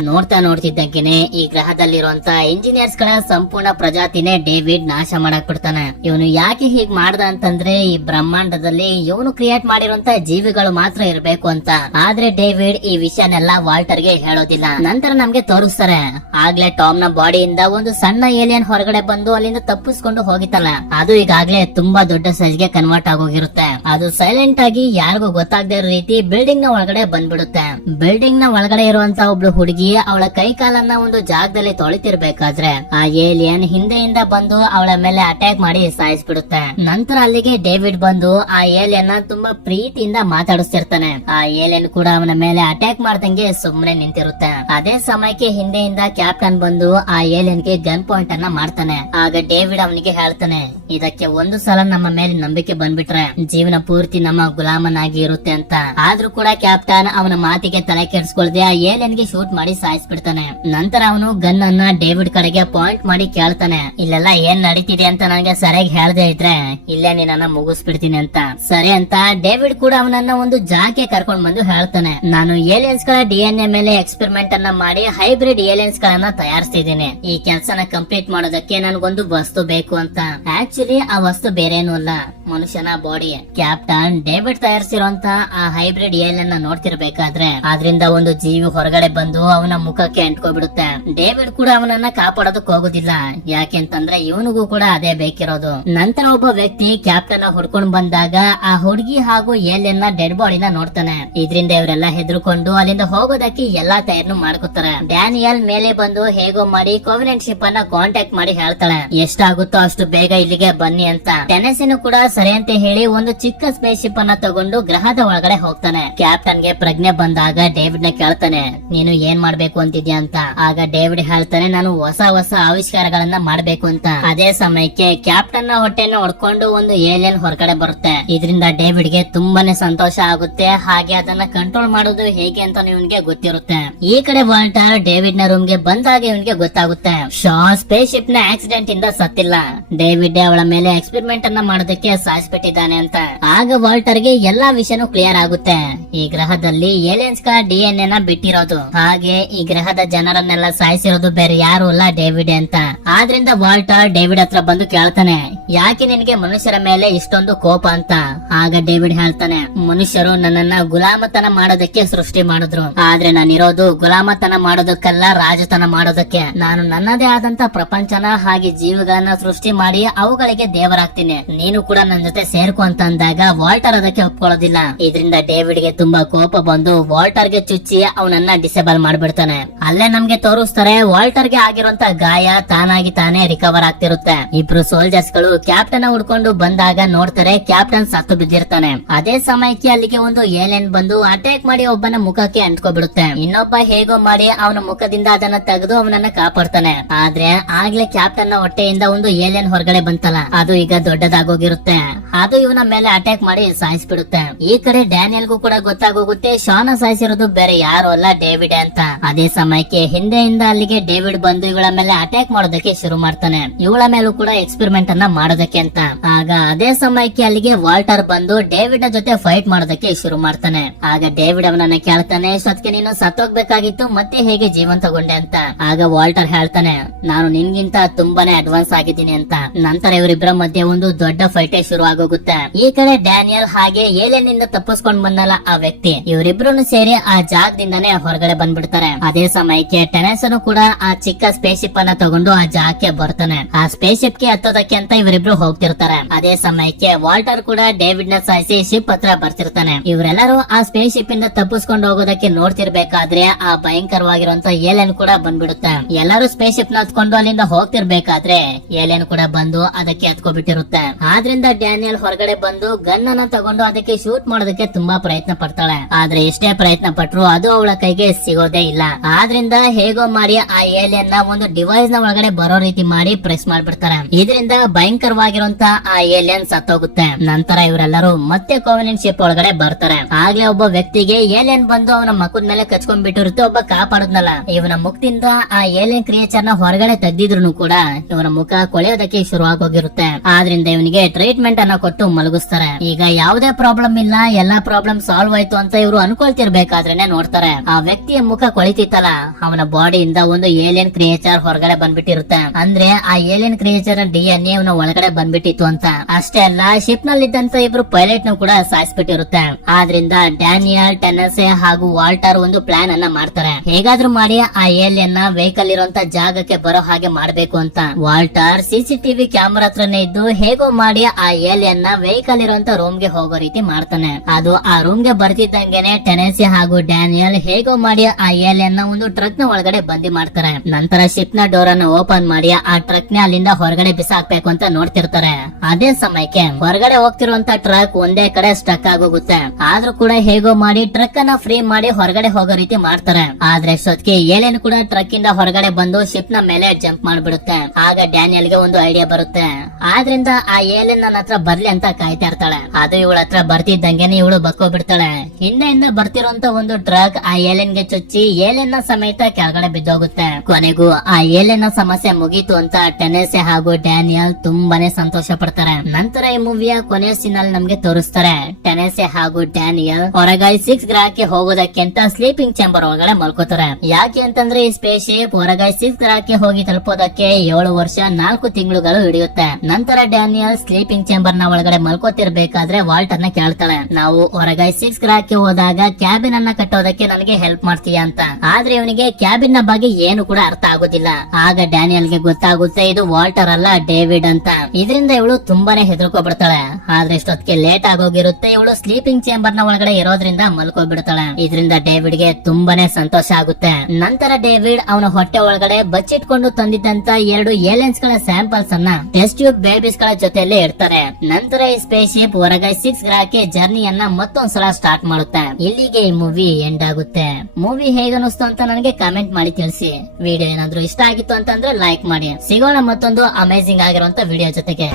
ನೋಡ್ತಿದ್ದಂಗೆನೆ ಈ ಗ್ರಹದಲ್ಲಿರುವಂತ ಇಂಜಿನಿಯರ್ಸ್ ಗಳ ಸಂಪೂರ್ಣ ಪ್ರಜಾತಿನೇ ಡೇವಿಡ್ ನಾಶ ಮಾಡಕ್ ಬಿಡ್ತಾನೆ. ಇವನು ಯಾಕೆ ಹೀಗ್ ಮಾಡ್ದ ಅಂತಂದ್ರೆ ಈ ಬ್ರಹ್ಮಾಂಡದಲ್ಲಿ ಇವನು ಕ್ರಿಯೇಟ್ ಮಾಡಿರುವಂತ ಜೀವಿಗಳು ಮಾತ್ರ ಇರಬೇಕು ಅಂತ. ಆದ್ರೆ ಡೇವಿಡ್ ಈ ವಿಷಯನೆಲ್ಲ ವಾಲ್ಟರ್ ಗೆ ಹೇಳೋದಿಲ್ಲ. ನಂತರ ನಮ್ಗೆ ತೋರಿಸ್ತಾರೆ, ಆಗ್ಲೇ ಟಾಮ್ ನ ಬಾಡಿಯಿಂದ ಒಂದು ಸಣ್ಣ ಏಲಿಯನ್ ಹೊರಗಡೆ ಬಂದು ಅಲ್ಲಿಂದ ತಪ್ಪಿಸ್ಕೊಂಡು ಹೋಗಿತ್ತಲ್ಲ, ಅದು ಈಗಾಗ್ಲೇ ತುಂಬಾ ದೊಡ್ಡ ಸೈಜ್ ಗೆ ಕನ್ವರ್ಟ್ ಆಗೋಗಿರುತ್ತೆ. ಅದು ಸೈಲೆಂಟ್ ಆಗಿ ಯಾರಿಗೂ ಗೊತ್ತಾಗದೇ ಇರೋ ರೀತಿ ಬಿಲ್ಡಿಂಗ್ ನ ಒಳಗಡೆ ಬಂದ್ಬಿಡುತ್ತೆ. ಬಿಲ್ಡಿಂಗ್ ನ ಒಳಗಡೆ ಇರುವಂತ ಒಬ್ಳು ಹುಡುಗಿ ಅವಳ ಕೈ ಕಾಲನ್ನ ಒಂದು ಜಾಗದಲ್ಲಿ ತೊಳಿತಿರ್ಬೇಕಾದ್ರೆ ಆ ಏಲಿಯನ್ ಹಿಂದೆಯಿಂದ ಬಂದು ಅವಳ ಮೇಲೆ ಅಟ್ಯಾಕ್ ಮಾಡಿ ಸಾಯಿಸ್ಬಿಡುತ್ತೆ. ನಂತರ ಅಲ್ಲಿಗೆ ಡೇವಿಡ್ ಬಂದು ಆ ಏಲಿಯನ್ ತುಂಬಾ ಪ್ರೀತಿಯಿಂದ ಮಾತಾಡಿಸ್ತಿರ್ತಾನೆ. ಆ ಏಲಿಯನ್ ಕೂಡ ಅವನ ಮೇಲೆ ಅಟ್ಯಾಕ್ ಮಾಡ್ದಂಗೆ ಸುಮ್ನೆ ನಿಂತಿರುತ್ತೆ. ಅದೇ ಸಮಯಕ್ಕೆ ಹಿಂದೆಯಿಂದ ಕ್ಯಾಪ್ಟನ್ ಬಂದು ಆ ಏಲಿಯನ್ ಗೆ ಗನ್ ಪಾಯಿಂಟ್ ಅನ್ನ ಮಾಡ್ತಾನೆ. ಆಗ ಡೇವಿಡ್ ಅವನಿಗೆ ಹೇಳ್ತಾನೆ, ಇದಕ್ಕೆ ಒಂದು ಸಲ ನಮ್ಮ ಮೇಲೆ ನಂಬಿಕೆ ಬಂದ್ಬಿಟ್ರೆ ಜೀವನ ಪೂರ್ತಿ ನಮ್ಮ ಗುಲಾಮನಾಗಿ ಇರುತ್ತೆ ಅಂತ. ಆದ್ರೂ ಕೂಡ ಕ್ಯಾಪ್ಟನ್ ಅವನ ಮಾತಿಗೆ ತಲೆ ಕೆಡಿಸ್ಕೊಳ್ದೆ ಆ ಏಲಿಯನ್ ಗೆ ಶೂಟ್ ಮಾಡಿ ಸಾಯಿಸ್ಬಿಡ್ತಾನೆ. ನಂತರ ಅವನು ಗನ್ ಅನ್ನ ಡೇವಿಡ್ ಕಡೆಗೆ ಪಾಯಿಂಟ್ ಮಾಡಿ ಕೇಳ್ತಾನೆ, ಇಲ್ಲೆಲ್ಲ ಏನ್ ನಡೀತಿದೆ ಅಂತ ನನಗೆ ಸರಿಯಾಗಿ ಹೇಳ್ದೆ ಇದ್ರೆ ಇಲ್ಲೇ ನಿನ್ನ ಮುಗಿಸ್ಬಿಡ್ತೀನಿ ಅಂತ. ಸರಿ ಅಂತ ಡೇವಿಡ್ ಕೂಡ ಅವನನ್ನ ಒಂದು ಜಾಗಕ್ಕೆ ಕರ್ಕೊಂಡ್ ಬಂದು ಹೇಳ್ತಾನೆ, ನಾನು ಏಲಿಯನ್ಸ್ ಗಳ DNA ಮೇಲೆ ಎಕ್ಸ್ಪೆರಿಮೆಂಟ್ ಅನ್ನ ಮಾಡಿ ಹೈಬ್ರಿಡ್ ಏಲಿಯನ್ಸ್ ಗಳನ್ನ ತಯಾರಿಸ್ತಿದ್ದೀನಿ. ಈ ಕೆಲಸನ ಕಂಪ್ಲೀಟ್ ಮಾಡೋದಕ್ಕೆ ನನ್ಗೊಂದು ವಸ್ತು ಬೇಕು ಅಂತ. ಆಕ್ಚುಲಿ ಆ ವಸ್ತು ಬೇರೇನೂ ಅಲ್ಲ, ಮನುಷ್ಯನ ಬಾಡಿ. ಕ್ಯಾಪ್ಟನ್ ಡೇವಿಡ್ ತಯಾರಿಸಿರುವಂತ ಆ ಹೈಬ್ರಿಡ್ ಏಲಿಯನ್ ನೋಡ್ತಿರ್ಬೇಕಾದ್ರೆ ಅದ್ರಿಂದ ಒಂದು ಜೀವಿ ಹೊರಗಡೆ ಬಂದು ಅವನ ಮುಖಕ್ಕೆ ಅಂಟ್ಕೊಬಿಡುತ್ತೆ. ಡೇವಿಡ್ ಕೂಡ ಅವನನ್ನ ಕಾಪಾಡೋದಕ್ ಹೋಗುದಿಲ್ಲ, ಯಾಕೆಂತಂದ್ರೆ ಇವನಿಗೂ ಕೂಡ ಅದೇ ಬೇಕಿರೋದು. ನಂತರ ಒಬ್ಬ ವ್ಯಕ್ತಿ ಕ್ಯಾಪ್ಟನ್ ಹುಡ್ಕೊಂಡ್ ಬಂದಾಗ ಆ ಹುಡುಗಿ ಹಾಗೂ ಏಲಿಯನ್ ಡೆಡ್ ಬಾಡಿನ ನೋಡ್ತಾನೆ. ಇದರಿಂದ ಇವರೆಲ್ಲ ಹೆದರ್ಕೊಂಡು ಅಲ್ಲಿಂದ ಹೋಗೋದಕ್ಕೆ ಎಲ್ಲಾ ತಯಾರನ್ನು ಮಾಡ್ಕೋತಾರೆ. ಡ್ಯಾನಿಯಲ್ ಮೇಲೆ ಬಂದು ಹೇಗೋ ಮಾಡಿ ಕೋವೆನೆಂಟ್ ಶಿಪ್ ಅನ್ನ ಕಾಂಟ್ಯಾಕ್ಟ್ ಮಾಡಿ ಹೇಳ್ತಾಳೆ, ಎಷ್ಟಾಗುತ್ತೋ ಅಷ್ಟು ಬೇಗ ಇಲ್ಲಿಗೆ ಬನ್ನಿ ಅಂತ. ಟೆನೆಸಿನು ಕೂಡ ಸರಿ ಅಂತ ಹೇಳಿ ಒಂದು ಚಿಕ್ಕ ಸ್ಪೇಸ್ ಶಿಪ್ ಅನ್ನ ತಗೊಂಡು ಗ್ರಹದ ಒಳಗಡೆ ಹೋಗ್ತಾನೆ. ಕ್ಯಾಪ್ಟನ್ ಗೆ ಪ್ರಜ್ಞೆ ಬಂದಾಗ ಡೇವಿಡ್ ನ ಕೇಳ್ತಾನೆ, ನೀನು ಏನ್ ಮಾಡ್ಬೇಕು ಅಂತಿದ್ಯಾ ಅಂತ. ಆಗ ಡೇವಿಡ್ ಹೇಳ್ತಾನೆ, ನಾನು ಹೊಸ ಆವಿಷ್ಕಾರಗಳನ್ನ ಮಾಡ್ಬೇಕು ಅಂತ. ಅದೇ ಸಮಯಕ್ಕೆ ಕ್ಯಾಪ್ಟನ್ ನ ಹೊಟ್ಟೆಯನ್ನು ಹೊಡ್ಕೊಂಡು ಒಂದು ಏಲಿಯನ್ ಹೊರಗಡೆ ಬರುತ್ತೆ. ಇದರಿಂದ ಡೇವಿಡ್ ಗೆ ತುಂಬಾನೇ ಸಂತೋಷ ಆಗುತ್ತೆ. ಹಾಗೆ ಅದನ್ನ ಕಂಟ್ರೋಲ್ ಮಾಡೋದು ಹೇಗೆ ಅಂತ ಇವನ್ಗೆ ಗೊತ್ತಿರುತ್ತೆ. ಈ ಕಡೆ ವಾಲ್ಟರ್ ಡೇವಿಡ್ ನ ರೂಮ್ ಗೆ ಬಂದಾಗ ಇವನ್ಗೆ ಗೊತ್ತಾಗುತ್ತೆ, ಶಾ ಸ್ಪೇಸ್ ಶಿಪ್ ನ ಆಕ್ಸಿಡೆಂಟ್ ಇಂದ ಸತ್ತಿಲ್ಲ, ಡೇವಿಡ್ ಅವಳ ಮೇಲೆ ಎಕ್ಸ್ಪೆರಿಮೆಂಟ್ ಅನ್ನ ಮಾಡೋದಕ್ಕೆ ಸಾಯಿಸ್ಬಿಟ್ಟಿದ್ದಾನೆ ಅಂತ. ಆಗ ವಾಲ್ಟರ್ ಗೆ ಎಲ್ಲಾ ವಿಷಯನೂ ಕ್ಲಿಯರ್ ಆಗುತ್ತೆ. ಈ ಗ್ರಹದಲ್ಲಿ ಏಲಿಯನ್ಸ್ ಗಳ DNA ನ ಬಿಟ್ಟಿರೋದು, ಹಾಗೆ ಈ ಗ್ರಹದ ಜನರನ್ನೆಲ್ಲ ಸಾಯಿಸಿರೋದು ಬೇರೆ ಯಾರು ಅಲ್ಲ ಡೇವಿಡ್ ಅಂತ. ಆದ್ರಿಂದ ವಾಲ್ಟರ್ ಡೇವಿಡ್ ಹತ್ರ ಬಂದು ಕೇಳ್ತಾನೆ, ಯಾಕೆ ನಿನಗೆ ಮನುಷ್ಯರ ಮೇಲೆ ಇಷ್ಟೊಂದು ಕೋಪ ಅಂತ. ಆಗ ಡೇವಿಡ್ ಹೇಳ್ತಾನೆ, ಮನುಷ್ಯರು ನನ್ನನ್ನ ಗುಲಾಮತನ ಮಾಡೋದಕ್ಕೆ ಸೃಷ್ಟಿ ಮಾಡಿದ್ರು, ಆದ್ರೆ ನಾನಿರೋದು ಗುಲಾಮತನ ಮಾಡೋದಕ್ಕಲ್ಲ, ರಾಜತನ ಮಾಡೋದಕ್ಕೆ. ನಾನು ನನ್ನದೇ ಆದಂತ ಪ್ರಪಂಚನ ಹಾಗೆ ಜೀವಿಗಳನ್ನ ಸೃಷ್ಟಿ ಮಾಡಿ ಅವುಗಳಿಗೆ ದೇವರಾಗ್ತೀನಿ, ನೀನು ಕೂಡ ನನ್ನ ಜೊತೆ ಸೇರ್ಕೊ ಅಂತ ಅಂದಾಗ ವಾಲ್ಟರ್ ಅದಕ್ಕೆ ಒಪ್ಕೊಳ್ಳೋದಿಲ್ಲ. ಇದರಿಂದ ಡೇವಿಡ್ ಗೆ ತುಂಬಾ ಕೋಪ ಬಂದು ವಾಲ್ಟರ್ ಗೆ ಚುಚ್ಚಿ ಅವನನ್ನ ಡಿಸೇಬಲ್ ಮಾಡ್ಬಿಡ್ತಾನೆ. ಅಲ್ಲೇ ನಮ್ಗೆ ತೋರಿಸ್ತಾರೆ ವಾಲ್ಟರ್ ಗೆ ಆಗಿರುವಂತ ಗಾಯ ತಾನಾಗಿ ತಾನೇ ರಿಕವರ್ ಆಗ್ತಿರುತ್ತೆ. ಇಬ್ರು ಸೋಲ್ಜರ್ಸ್ ಗಳು ಕ್ಯಾಪ್ಟನ್ ಹುಡ್ಕೊಂಡು ಬಂದಾಗ ನೋಡ್ತಾರೆ ಕ್ಯಾಪ್ಟನ್ ಸತ್ತು ಬಿದ್ದಿರ್ತಾನೆ. ಅದೇ ಸಮಯಕ್ಕೆ ಅಲ್ಲಿಗೆ ಒಂದು ಏಲಿಯನ್ ಬಂದು ಅಟ್ಯಾಕ್ ಮಾಡಿ ಒಬ್ಬನ ಮುಖಕ್ಕೆ ಅಂಟ್ಕೊಬಿಡುತ್ತೆ. ಇನ್ನೊಬ್ಬ ಹೇಗೋ ಮಾಡಿ ಅವನ ಮುಖದಿಂದ ಅದನ್ನ ತೆಗೆದು ಅವನನ್ನ ಕಾಪಾಡ್ತಾನೆ. ಆದ್ರೆ ಆಗ್ಲೇ ಕ್ಯಾಪ್ಟನ್ ನ ಹೊಟ್ಟೆಯಿಂದ ಒಂದು ಏಲಿಯನ್ ಹೊರಗಡೆ ಬಂತಲ್ಲ, ಅದು ಈಗ ದೊಡ್ಡದಾಗೋಗಿರುತ್ತೆ. ಅದು ಇವನ ಮೇಲೆ ಅಟ್ಯಾಕ್ ಮಾಡಿ ಸಾಯಿಸ್ಬಿಡುತ್ತೆ. ಈ ಕಡೆ ಡ್ಯಾನಿಯಲ್ಗೂ ಕೂಡ ಗೊತ್ತಾಗೋಗುತ್ತೆ ಶಾನ ಸಾಯಿಸಿರೋದು ಬೇರೆ ಯಾರು ಅಲ್ಲ ಡೇವಿಡ್ ಅಂತ. ಅದೇ ಸಮಯಕ್ಕೆ ಹಿಂದೆಯಿಂದ ಅಲ್ಲಿಗೆ ಡೇವಿಡ್ ಬಂದು ಇವಳ ಮೇಲೆ ಅಟ್ಯಾಕ್ ಮಾಡೋದಕ್ಕೆ ಶುರು ಮಾಡ್ತಾನೆ, ಇವಳ ಮೇಲೂ ಕೂಡ ಎಕ್ಸ್ಪೆರಿಮೆಂಟ್ ಅನ್ನ ಮಾಡೋದಕ್ಕೆ ಅಂತ. ಆಗ ಅದೇ ಸಮಯಕ್ಕೆ ಅಲ್ಲಿಗೆ ವಾಲ್ಟರ್ ಬಂದು ಡೇವಿಡ್ ನ ಜೊತೆ ಫೈಟ್ ಮಾಡೋದಕ್ಕೆ ಶುರು ಮಾಡ್ತಾನೆ. ಆಗ ಡೇವಿಡ್ ಅವನನ್ನ ಕೇಳ್ತಾನೆ, ಇಷ್ಟೊತ್ತಿಗೆ ನೀನು ಸತ್ತೋಗ್ಬೇಕಾಗಿತ್ತು, ಮತ್ತೆ ಹೇಗೆ ಜೀವಂತಗೊಂಡೆ ಅಂತ. ಆಗ ವಾಲ್ಟರ್ ಹೇಳ್ತಾನೆ, ನಾನು ನಿನ್ಗಿಂತ ತುಂಬಾನೇ ಅಡ್ವಾನ್ಸ್ ಆಗಿದ್ದೀನಿ ಅಂತ. ನಂತರ ಇವರಿಬ್ಬರ ಮಧ್ಯೆ ಒಂದು ದೊಡ್ಡ ಫೈಟೇ ಶುರು ಆಗೋಗುತ್ತೆ. ಈ ಕಡೆ ಡ್ಯಾನಿಯಲ್ ಹಾಗೆ ಏಲಿಯನ್ ಇಂದ ತಪ್ಪಿಸ್ಕೊಂಡ್ ಬಂದಲ್ಲ ಆ ವ್ಯಕ್ತಿ, ಇವರಿಬ್ರು ಸೇರಿ ಆ ಜಾಗದಿಂದಾನೇ ಹೊರಗಡೆ ಬಂದ್ಬಿಡ್ತಾರೆ. ಅದೇ ಸಮಯಕ್ಕೆ ಟೆನೆಸನು ಕೂಡ ಆ ಚಿಕ್ಕ ಸ್ಪೇಸ್ ಶಿಪ್ ಅನ್ನ ತಗೊಂಡು ಆ ಜಾಗಕ್ಕೆ ಬರ್ತಾನೆ. ಆ ಸ್ಪೇಸ್ ಶಿಪ್ ಗೆ ಹತ್ತೋದಕ್ಕೆ ಅಂತ ಇವರಿಬ್ರು ಹೋಗ್ತಿರ್ತಾರೆ. ಅದೇ ಸಮಯಕ್ಕೆ ವಾಲ್ಟರ್ ಕೂಡ ಡೇವಿಡ್ ನ ಸಾಯಿಸಿ ಶಿಪ್ ಹತ್ರ ಬರ್ತಿರ್ತಾನೆ. ಇವರೆಲ್ಲರೂ ಆ ಸ್ಪೇಸ್ ಶಿಪ್ ಇಂದ ತಪ್ಪಿಸ್ಕೊಂಡು ಹೋಗೋದಕ್ಕೆ ನೋಡ್ತಿರ್ಬೇಕಾದ್ರೆ ಆ ಭಯಂಕರವಾಗಿರುವಂತ ಏಲಿಯನ್ ಕೂಡ ಬಂದ್ಬಿಡುತ್ತೆ. ಎಲ್ಲರೂ ಸ್ಪೇಸ್ ಶಿಪ್ ನ ಹತ್ಕೊಂಡು ಅಲ್ಲಿಂದ ಹೋಗ್ತಿರ್ಬೇಕಾದ್ರೆ ಏಲಿಯನ್ ಕೂಡ ಬಂದು ಅದಕ್ಕೆ ಹತ್ಕೊಬಿಟ್ಟಿರುತ್ತೆ. ಆದ್ರಿಂದ ಡ್ಯಾನಿಯಲ್ ಹೊರಗಡೆ ಬಂದು ಗನ್ ಅನ್ನ ತಗೊಂಡು ಅದಕ್ಕೆ ಶೂಟ್ ಮಾಡೋದಕ್ಕೆ ತುಂಬಾ ಪ್ರಯತ್ನ ಪಡ್ತಾಳೆ. ಆದ್ರೆ ಎಷ್ಟೇ ಪ್ರಯತ್ನ ಪಟ್ರು ಅದು ಅವಳ ಕೈಗೆ ಸಿಗೋದೇ ಇಲ್ಲ. ಆದ್ರಿಂದ ಹೇಗೋ ಮಾಡಿ ಆ ಏಲಿಯನ್ ನ ಒಂದು ಡಿವೈಸ್ ನ ಒಳಗಡೆ ಬರೋ ರೀತಿ ಮಾಡಿ ಪ್ರೆಸ್ ಮಾಡ್ಬಿಡ್ತಾರೆ. ಇದರಿಂದ ಭಯಂಕರವಾಗಿರುವಂತ ಆ ಏಲಿಯನ್ ಸತ್ತೋಗುತ್ತೆ. ನಂತರ ಇವರೆಲ್ಲರೂ ಮತ್ತೆ ಕೋವೆನೆಂಟ್ ಶಿಪ್ ಒಳಗಡೆ ಬರ್ತಾರೆ. ಆಗ್ಲೇ ಒಬ್ಬ ವ್ಯಕ್ತಿಗೆ ಏಲಿಯನ್ ಬಂದು ಅವನ ಮುಖದ ಮೇಲೆ ಕಚ್ಕೊಂಡ್ಬಿಟ್ಟಿರುತ್ತೆ. ಒಬ್ಬ ಕಾಪಾಡದ್ನಲ್ಲ, ಇವನ ಮುಖದಿಂದ ಆ ಏಲಿಯನ್ ಕ್ರಿಯೇಚರ್ ನ ಹೊರಗಡೆ ತೆಗ್ದಿದ್ರು ಕೂಡ ಇವನ ಮುಖ ಕೊಳೆಯೋದಕ್ಕೆ ಶುರು ಆಗೋಗಿರುತ್ತೆ. ಆದ್ರಿಂದ ಇವನಿಗೆ ಟ್ರೀಟ್ಮೆಂಟ್ ಅನ್ನ ಕೊಟ್ಟು ಮಲಗಿಸ್ತಾರೆ. ಈಗ ಯಾವುದೇ ಪ್ರಾಬ್ಲಮ್ ಇಲ್ಲ, ಎಲ್ಲಾ ಪ್ರಾಬ್ಲಮ್ ಸಾಲ್ವ್ ಆಯ್ತು ಅಂತ ಇವರು ಅನ್ಕೊಳ್ತಿರ್ಬೇಕಾದ್ರೇನೆ ನೋಡ್ತಾರೆ ಆ ವ್ಯಕ್ತಿಯ ಮುಖ ಕೊಳಿತಿತ್ತಲ್ಲ, ಅವನ ಬಾಡಿಯಿಂದ ಒಂದು ಏಲಿಯನ್ ಕ್ರಿಯೇಚರ್ ಹೊರಗಡೆ ಬಂದ್ಬಿಟ್ಟಿರುತ್ತೆ. ಅಂದ್ರೆ ಆ ಏಲಿಯನ್ ಕ್ರಿಯೇಚರ್ DNA ಅವನ ಒಳಗಡೆ ಬಂದ್ಬಿಟ್ಟಿತ್ತು ಅಂತ. ಅಷ್ಟೇ ಅಲ್ಲ, ಶಿಪ್ ನಲ್ಲಿದ್ದಂತ ಇಬ್ರು ಪೈಲಟ್ ನು ಕೂಡ ಸಾಯಿಸ್ಬಿಟ್ಟಿರುತ್ತೆ. ಆದ್ರಿಂದ ಡ್ಯಾನಿಯಲ್, ಟೆನೆಸೆ ಹಾಗೂ ವಾಲ್ಟರ್ ಒಂದು ಪ್ಲಾನ್ ಅನ್ನ ಮಾಡ್ತಾರೆ. ಹೇಗಾದ್ರೂ ಮಾಡಿ ಆ ಏಲಿಯನ್ ನ ವೆಹಿಕಲ್ ಇರುವಂತ ಜಾಗಕ್ಕೆ ಬರೋ ಹಾಗೆ ಮಾಡ್ಬೇಕು ಅಂತ. ವಾಲ್ಟರ್ CCTV ಕ್ಯಾಮೆರಾ ಹತ್ರನೇ ಇದ್ದು ಹೇಗೋ ಮಾಡಿ ಆ ಏಲಿಯನ್ ನ ವೆಹಿಕಲ್ ಇರುವಂತ ರೂಮ್ ಗೆ ಹೋಗೋ ರೀತಿ ಮಾಡ್ತಾನೆ. ಅದು ಆ ರೂಮ್ ಗೆ ಬರ್ತಿದ್ದಂಗೆನೆ ಟೆನೆಸಿ ಹಾಗೂ ಡ್ಯಾನಿಯಲ್ ಹೇಗೋ ಮಾಡಿ ಆ ಏಲಿಯನ್ ನ ಒಂದು ಟ್ರಕ್ ನ ಒಳಗಡೆ ಬಂದಿ ಮಾಡ್ತಾರೆ. ನಂತರ ಶಿಪ್ ನ ಡೋರ್ ಅನ್ನು ಓಪನ್ ಮಾಡಿ ಆ ಟ್ರಕ್ ನ ಅಲ್ಲಿಂದ ಹೊರಗಡೆ ಬಿಸಾಕ್ಬೇಕು ಅಂತ ನೋಡ್ತಿರ್ತಾರೆ. ಅದೇ ಸಮಯಕ್ಕೆ ಹೊರಗಡೆ ಹೋಗ್ತಿರುವಂತ ಟ್ರಕ್ ಒಂದೇ ಕಡೆ ಸ್ಟಕ್ ಆಗೋಗುತ್ತೆ. ಆದ್ರೂ ಕೂಡ ಹೇಗೋ ಮಾಡಿ ಟ್ರಕ್ ಅನ್ನ ಫ್ರೀ ಮಾಡಿ ಹೊರಗಡೆ ಹೋಗೋ ರೀತಿ ಮಾಡ್ತಾರೆ. ಆದ್ರೆ ಅಷ್ಟೊತ್ತಿಗೆ ಏಲಿಯನ್ ಕೂಡ ಟ್ರಕ್ ಇಂದ ಹೊರಗಡೆ ಬಂದು ಶಿಪ್ ನ ಮೇಲೆ ಜಂಪ್ ಮಾಡ್ಬಿಡುತ್ತೆ. ಆಗ ಡ್ಯಾನಿಯಲ್ ಗೆ ಒಂದು ಐಡಿಯಾ ಬರುತ್ತೆ. ಆದ್ರಿಂದ ಆ ಏಲಿಯನ್ ನನ್ನ ಹತ್ರ ಬರ್ಲಿ ಅಂತ ಕಾಯ್ತಾ ಇರ್ತಾಳೆ. ಅದು ಇವಳ ಹತ್ರ ಬರ್ತಿದ್ದಂಗೆನೆ ಇವಳು ಬಕ್ಕೋಬಿಡ್ತಾಳೆ. ಹಿಂದೆಯಿಂದ ಬರ್ತಿರುವಂತ ಒಂದು ಟ್ರಕ್ ಆ ಏಲಿಯನ್ ಗೆ ಚುಚ್ಚಿ ಏಲಿಯನ್ ನ ಸಮೇತ ಕೆಳಗಡೆ ಬಿದ್ದೋಗುತ್ತೆ. ಕೊನೆಗೂ ಆ ಏಲಿಯನ್ ನ ಸಮಸ್ಯೆ ಮುಗೀತು ಅಂತ ಟೆನೆಸೆ ಹಾಗೂ ಡ್ಯಾನಿಯಲ್ ತುಂಬಾನೇ ಸಂತೋಷ ಪಡ್ತಾರೆ. ನಂತರ ಈ ಮೂವಿಯ ಕೊನೆಯ ಸೀನ್ ಅಲ್ಲಿ ನಮ್ಗೆ ತೋರಿಸ್ತಾರೆ ಟೆನೆಸೆ ಹಾಗೂ ಡ್ಯಾನಿಯಲ್ ಹೊರಗಾಯಿ 6 ಗ್ರಹಕ್ಕೆ ಹೋಗೋದಕ್ಕೆ ಅಂತ ಸ್ಲೀಪಿಂಗ್ ಚೇಂಬರ್ ಒಳಗಡೆ ಮಲ್ಕೋತಾರೆ. ಯಾಕೆ ಅಂತಂದ್ರೆ ಈ ಸ್ಪೇಸ್ ಶಿಪ್ ಹೊರಗಾಯಿ 6 ಗ್ರಹಕ್ಕೆ ಹೋಗಿ ತಲುಪೋದಕ್ಕೆ 7 ವರ್ಷ 4 ತಿಂಗಳುಗಳು ಹಿಡಿಯುತ್ತೆ. ನಂತರ ಡ್ಯಾನಿಯಲ್ ಸ್ಲೀಪಿಂಗ್ ಚೇಂಬರ್ ನ ಒಳಗಡೆ ಮಲ್ಕೋತಿರ್ಬೇಕಾದ್ರೆ ವಾಲ್ಟರ್ ನ ಕೇಳ್ತಾಳೆ, ನಾವು ಹೊರಗಾಯಿ 6 ಗ್ರಹಕ್ಕೆ ಹೋದಾಗ ಕ್ಯಾಬಿನ್ ಅನ್ನ ಕಟ್ಟೋದಕ್ಕೆ ನನಗೆ ಹೆಲ್ಪ್ ಮಾಡ್ತೀಯಾ ಅಂತ. ಆದ್ರೆ ಇವನಿಗೆ ಕ್ಯಾಬಿನ್ ನ ಬಗ್ಗೆ ಏನು ಕೂಡ ಅರ್ಥ ಆಗೋದಿಲ್ಲ. ಆಗ ಡ್ಯಾನಿಯಲ್ ಗೆ ಗೊತ್ತಾಗುತ್ತೆ ಇದು ವಾಲ್ಟರ್ ಅಲ್ಲ ಡೇವಿಡ್ ಅಂತ. ಇದರಿಂದ ಇವಳು ತುಂಬಾನೇ ಹೆದರ್ಕೊಬಿಡ್ತಾಳೆ. ಆದ್ರೆ ಇಷ್ಟೊತ್ತಿಗೆ ಲೇಟ್ ಆಗೋಗಿರುತ್ತೆ. ಇವಳು ಸ್ಲೀಪಿಂಗ್ ಚೇಂಬರ್ ನ ಒಳಗಡೆ ಇರೋದ್ರಿಂದ ಮಲ್ಕೋಬಿಡ್ತಾಳೆ. ಇದರಿಂದ ಡೇವಿಡ್ ಗೆ ತುಂಬಾನೇ ಸಂತೋಷ ಆಗುತ್ತೆ. ನಂತರ ಡೇವಿಡ್ ಅವನ ಹೊಟ್ಟೆ ಒಳಗಡೆ ಬಚ್ಚಿಟ್ಕೊಂಡು ತಂದಿದ್ದಂತ 2 ಏಲಿಯನ್ಸ್ ಗಳ ಸ್ಯಾಂಪಲ್ಸ್ ಅನ್ನ ಟೆಸ್ಟ್ ಟ್ಯೂಬ್ ಬೇಬೀಸ್ ಗಳ ಜೊತೆಯಲ್ಲೇ ಇಡ್ತಾರೆ. ನಂತರ ಈ ಸ್ಪೇಸ್ ಶಿಪ್ ಹೊರಗಾಯಿ 6 ಗ್ರಹಕ್ಕೆ ಜರ್ನಿಯನ್ನ ಮತ್ತೊಂದ್ಸಲ ಸ್ಟಾರ್ಟ್ ಮಾಡುತ್ತೆ. ಇಲ್ಲಿಗೆ ಈ ಮೂವಿ ಎಂಡ್ ಆಗುತ್ತೆ. ಮೂವಿ ಹೇಗನ್ನಿಸ್ತು ಅಂತ ನನಗೆ ಕಾಮೆಂಟ್ ಮಾಡಿ ತಿಳಿಸಿ. ವಿಡಿಯೋ ಏನಾದ್ರೂ ಇಷ್ಟ ಆಗಿತ್ತು ಅಂತಂದ್ರೆ ಲೈಕ್ ಮಾಡಿ. ಸಿಗೋಣ ಮತ್ತೊಂದು ಅಮೇಜಿಂಗ್ ಆಗಿರುವಂತ ವಿಡಿಯೋ ಜೊತೆಗೆ.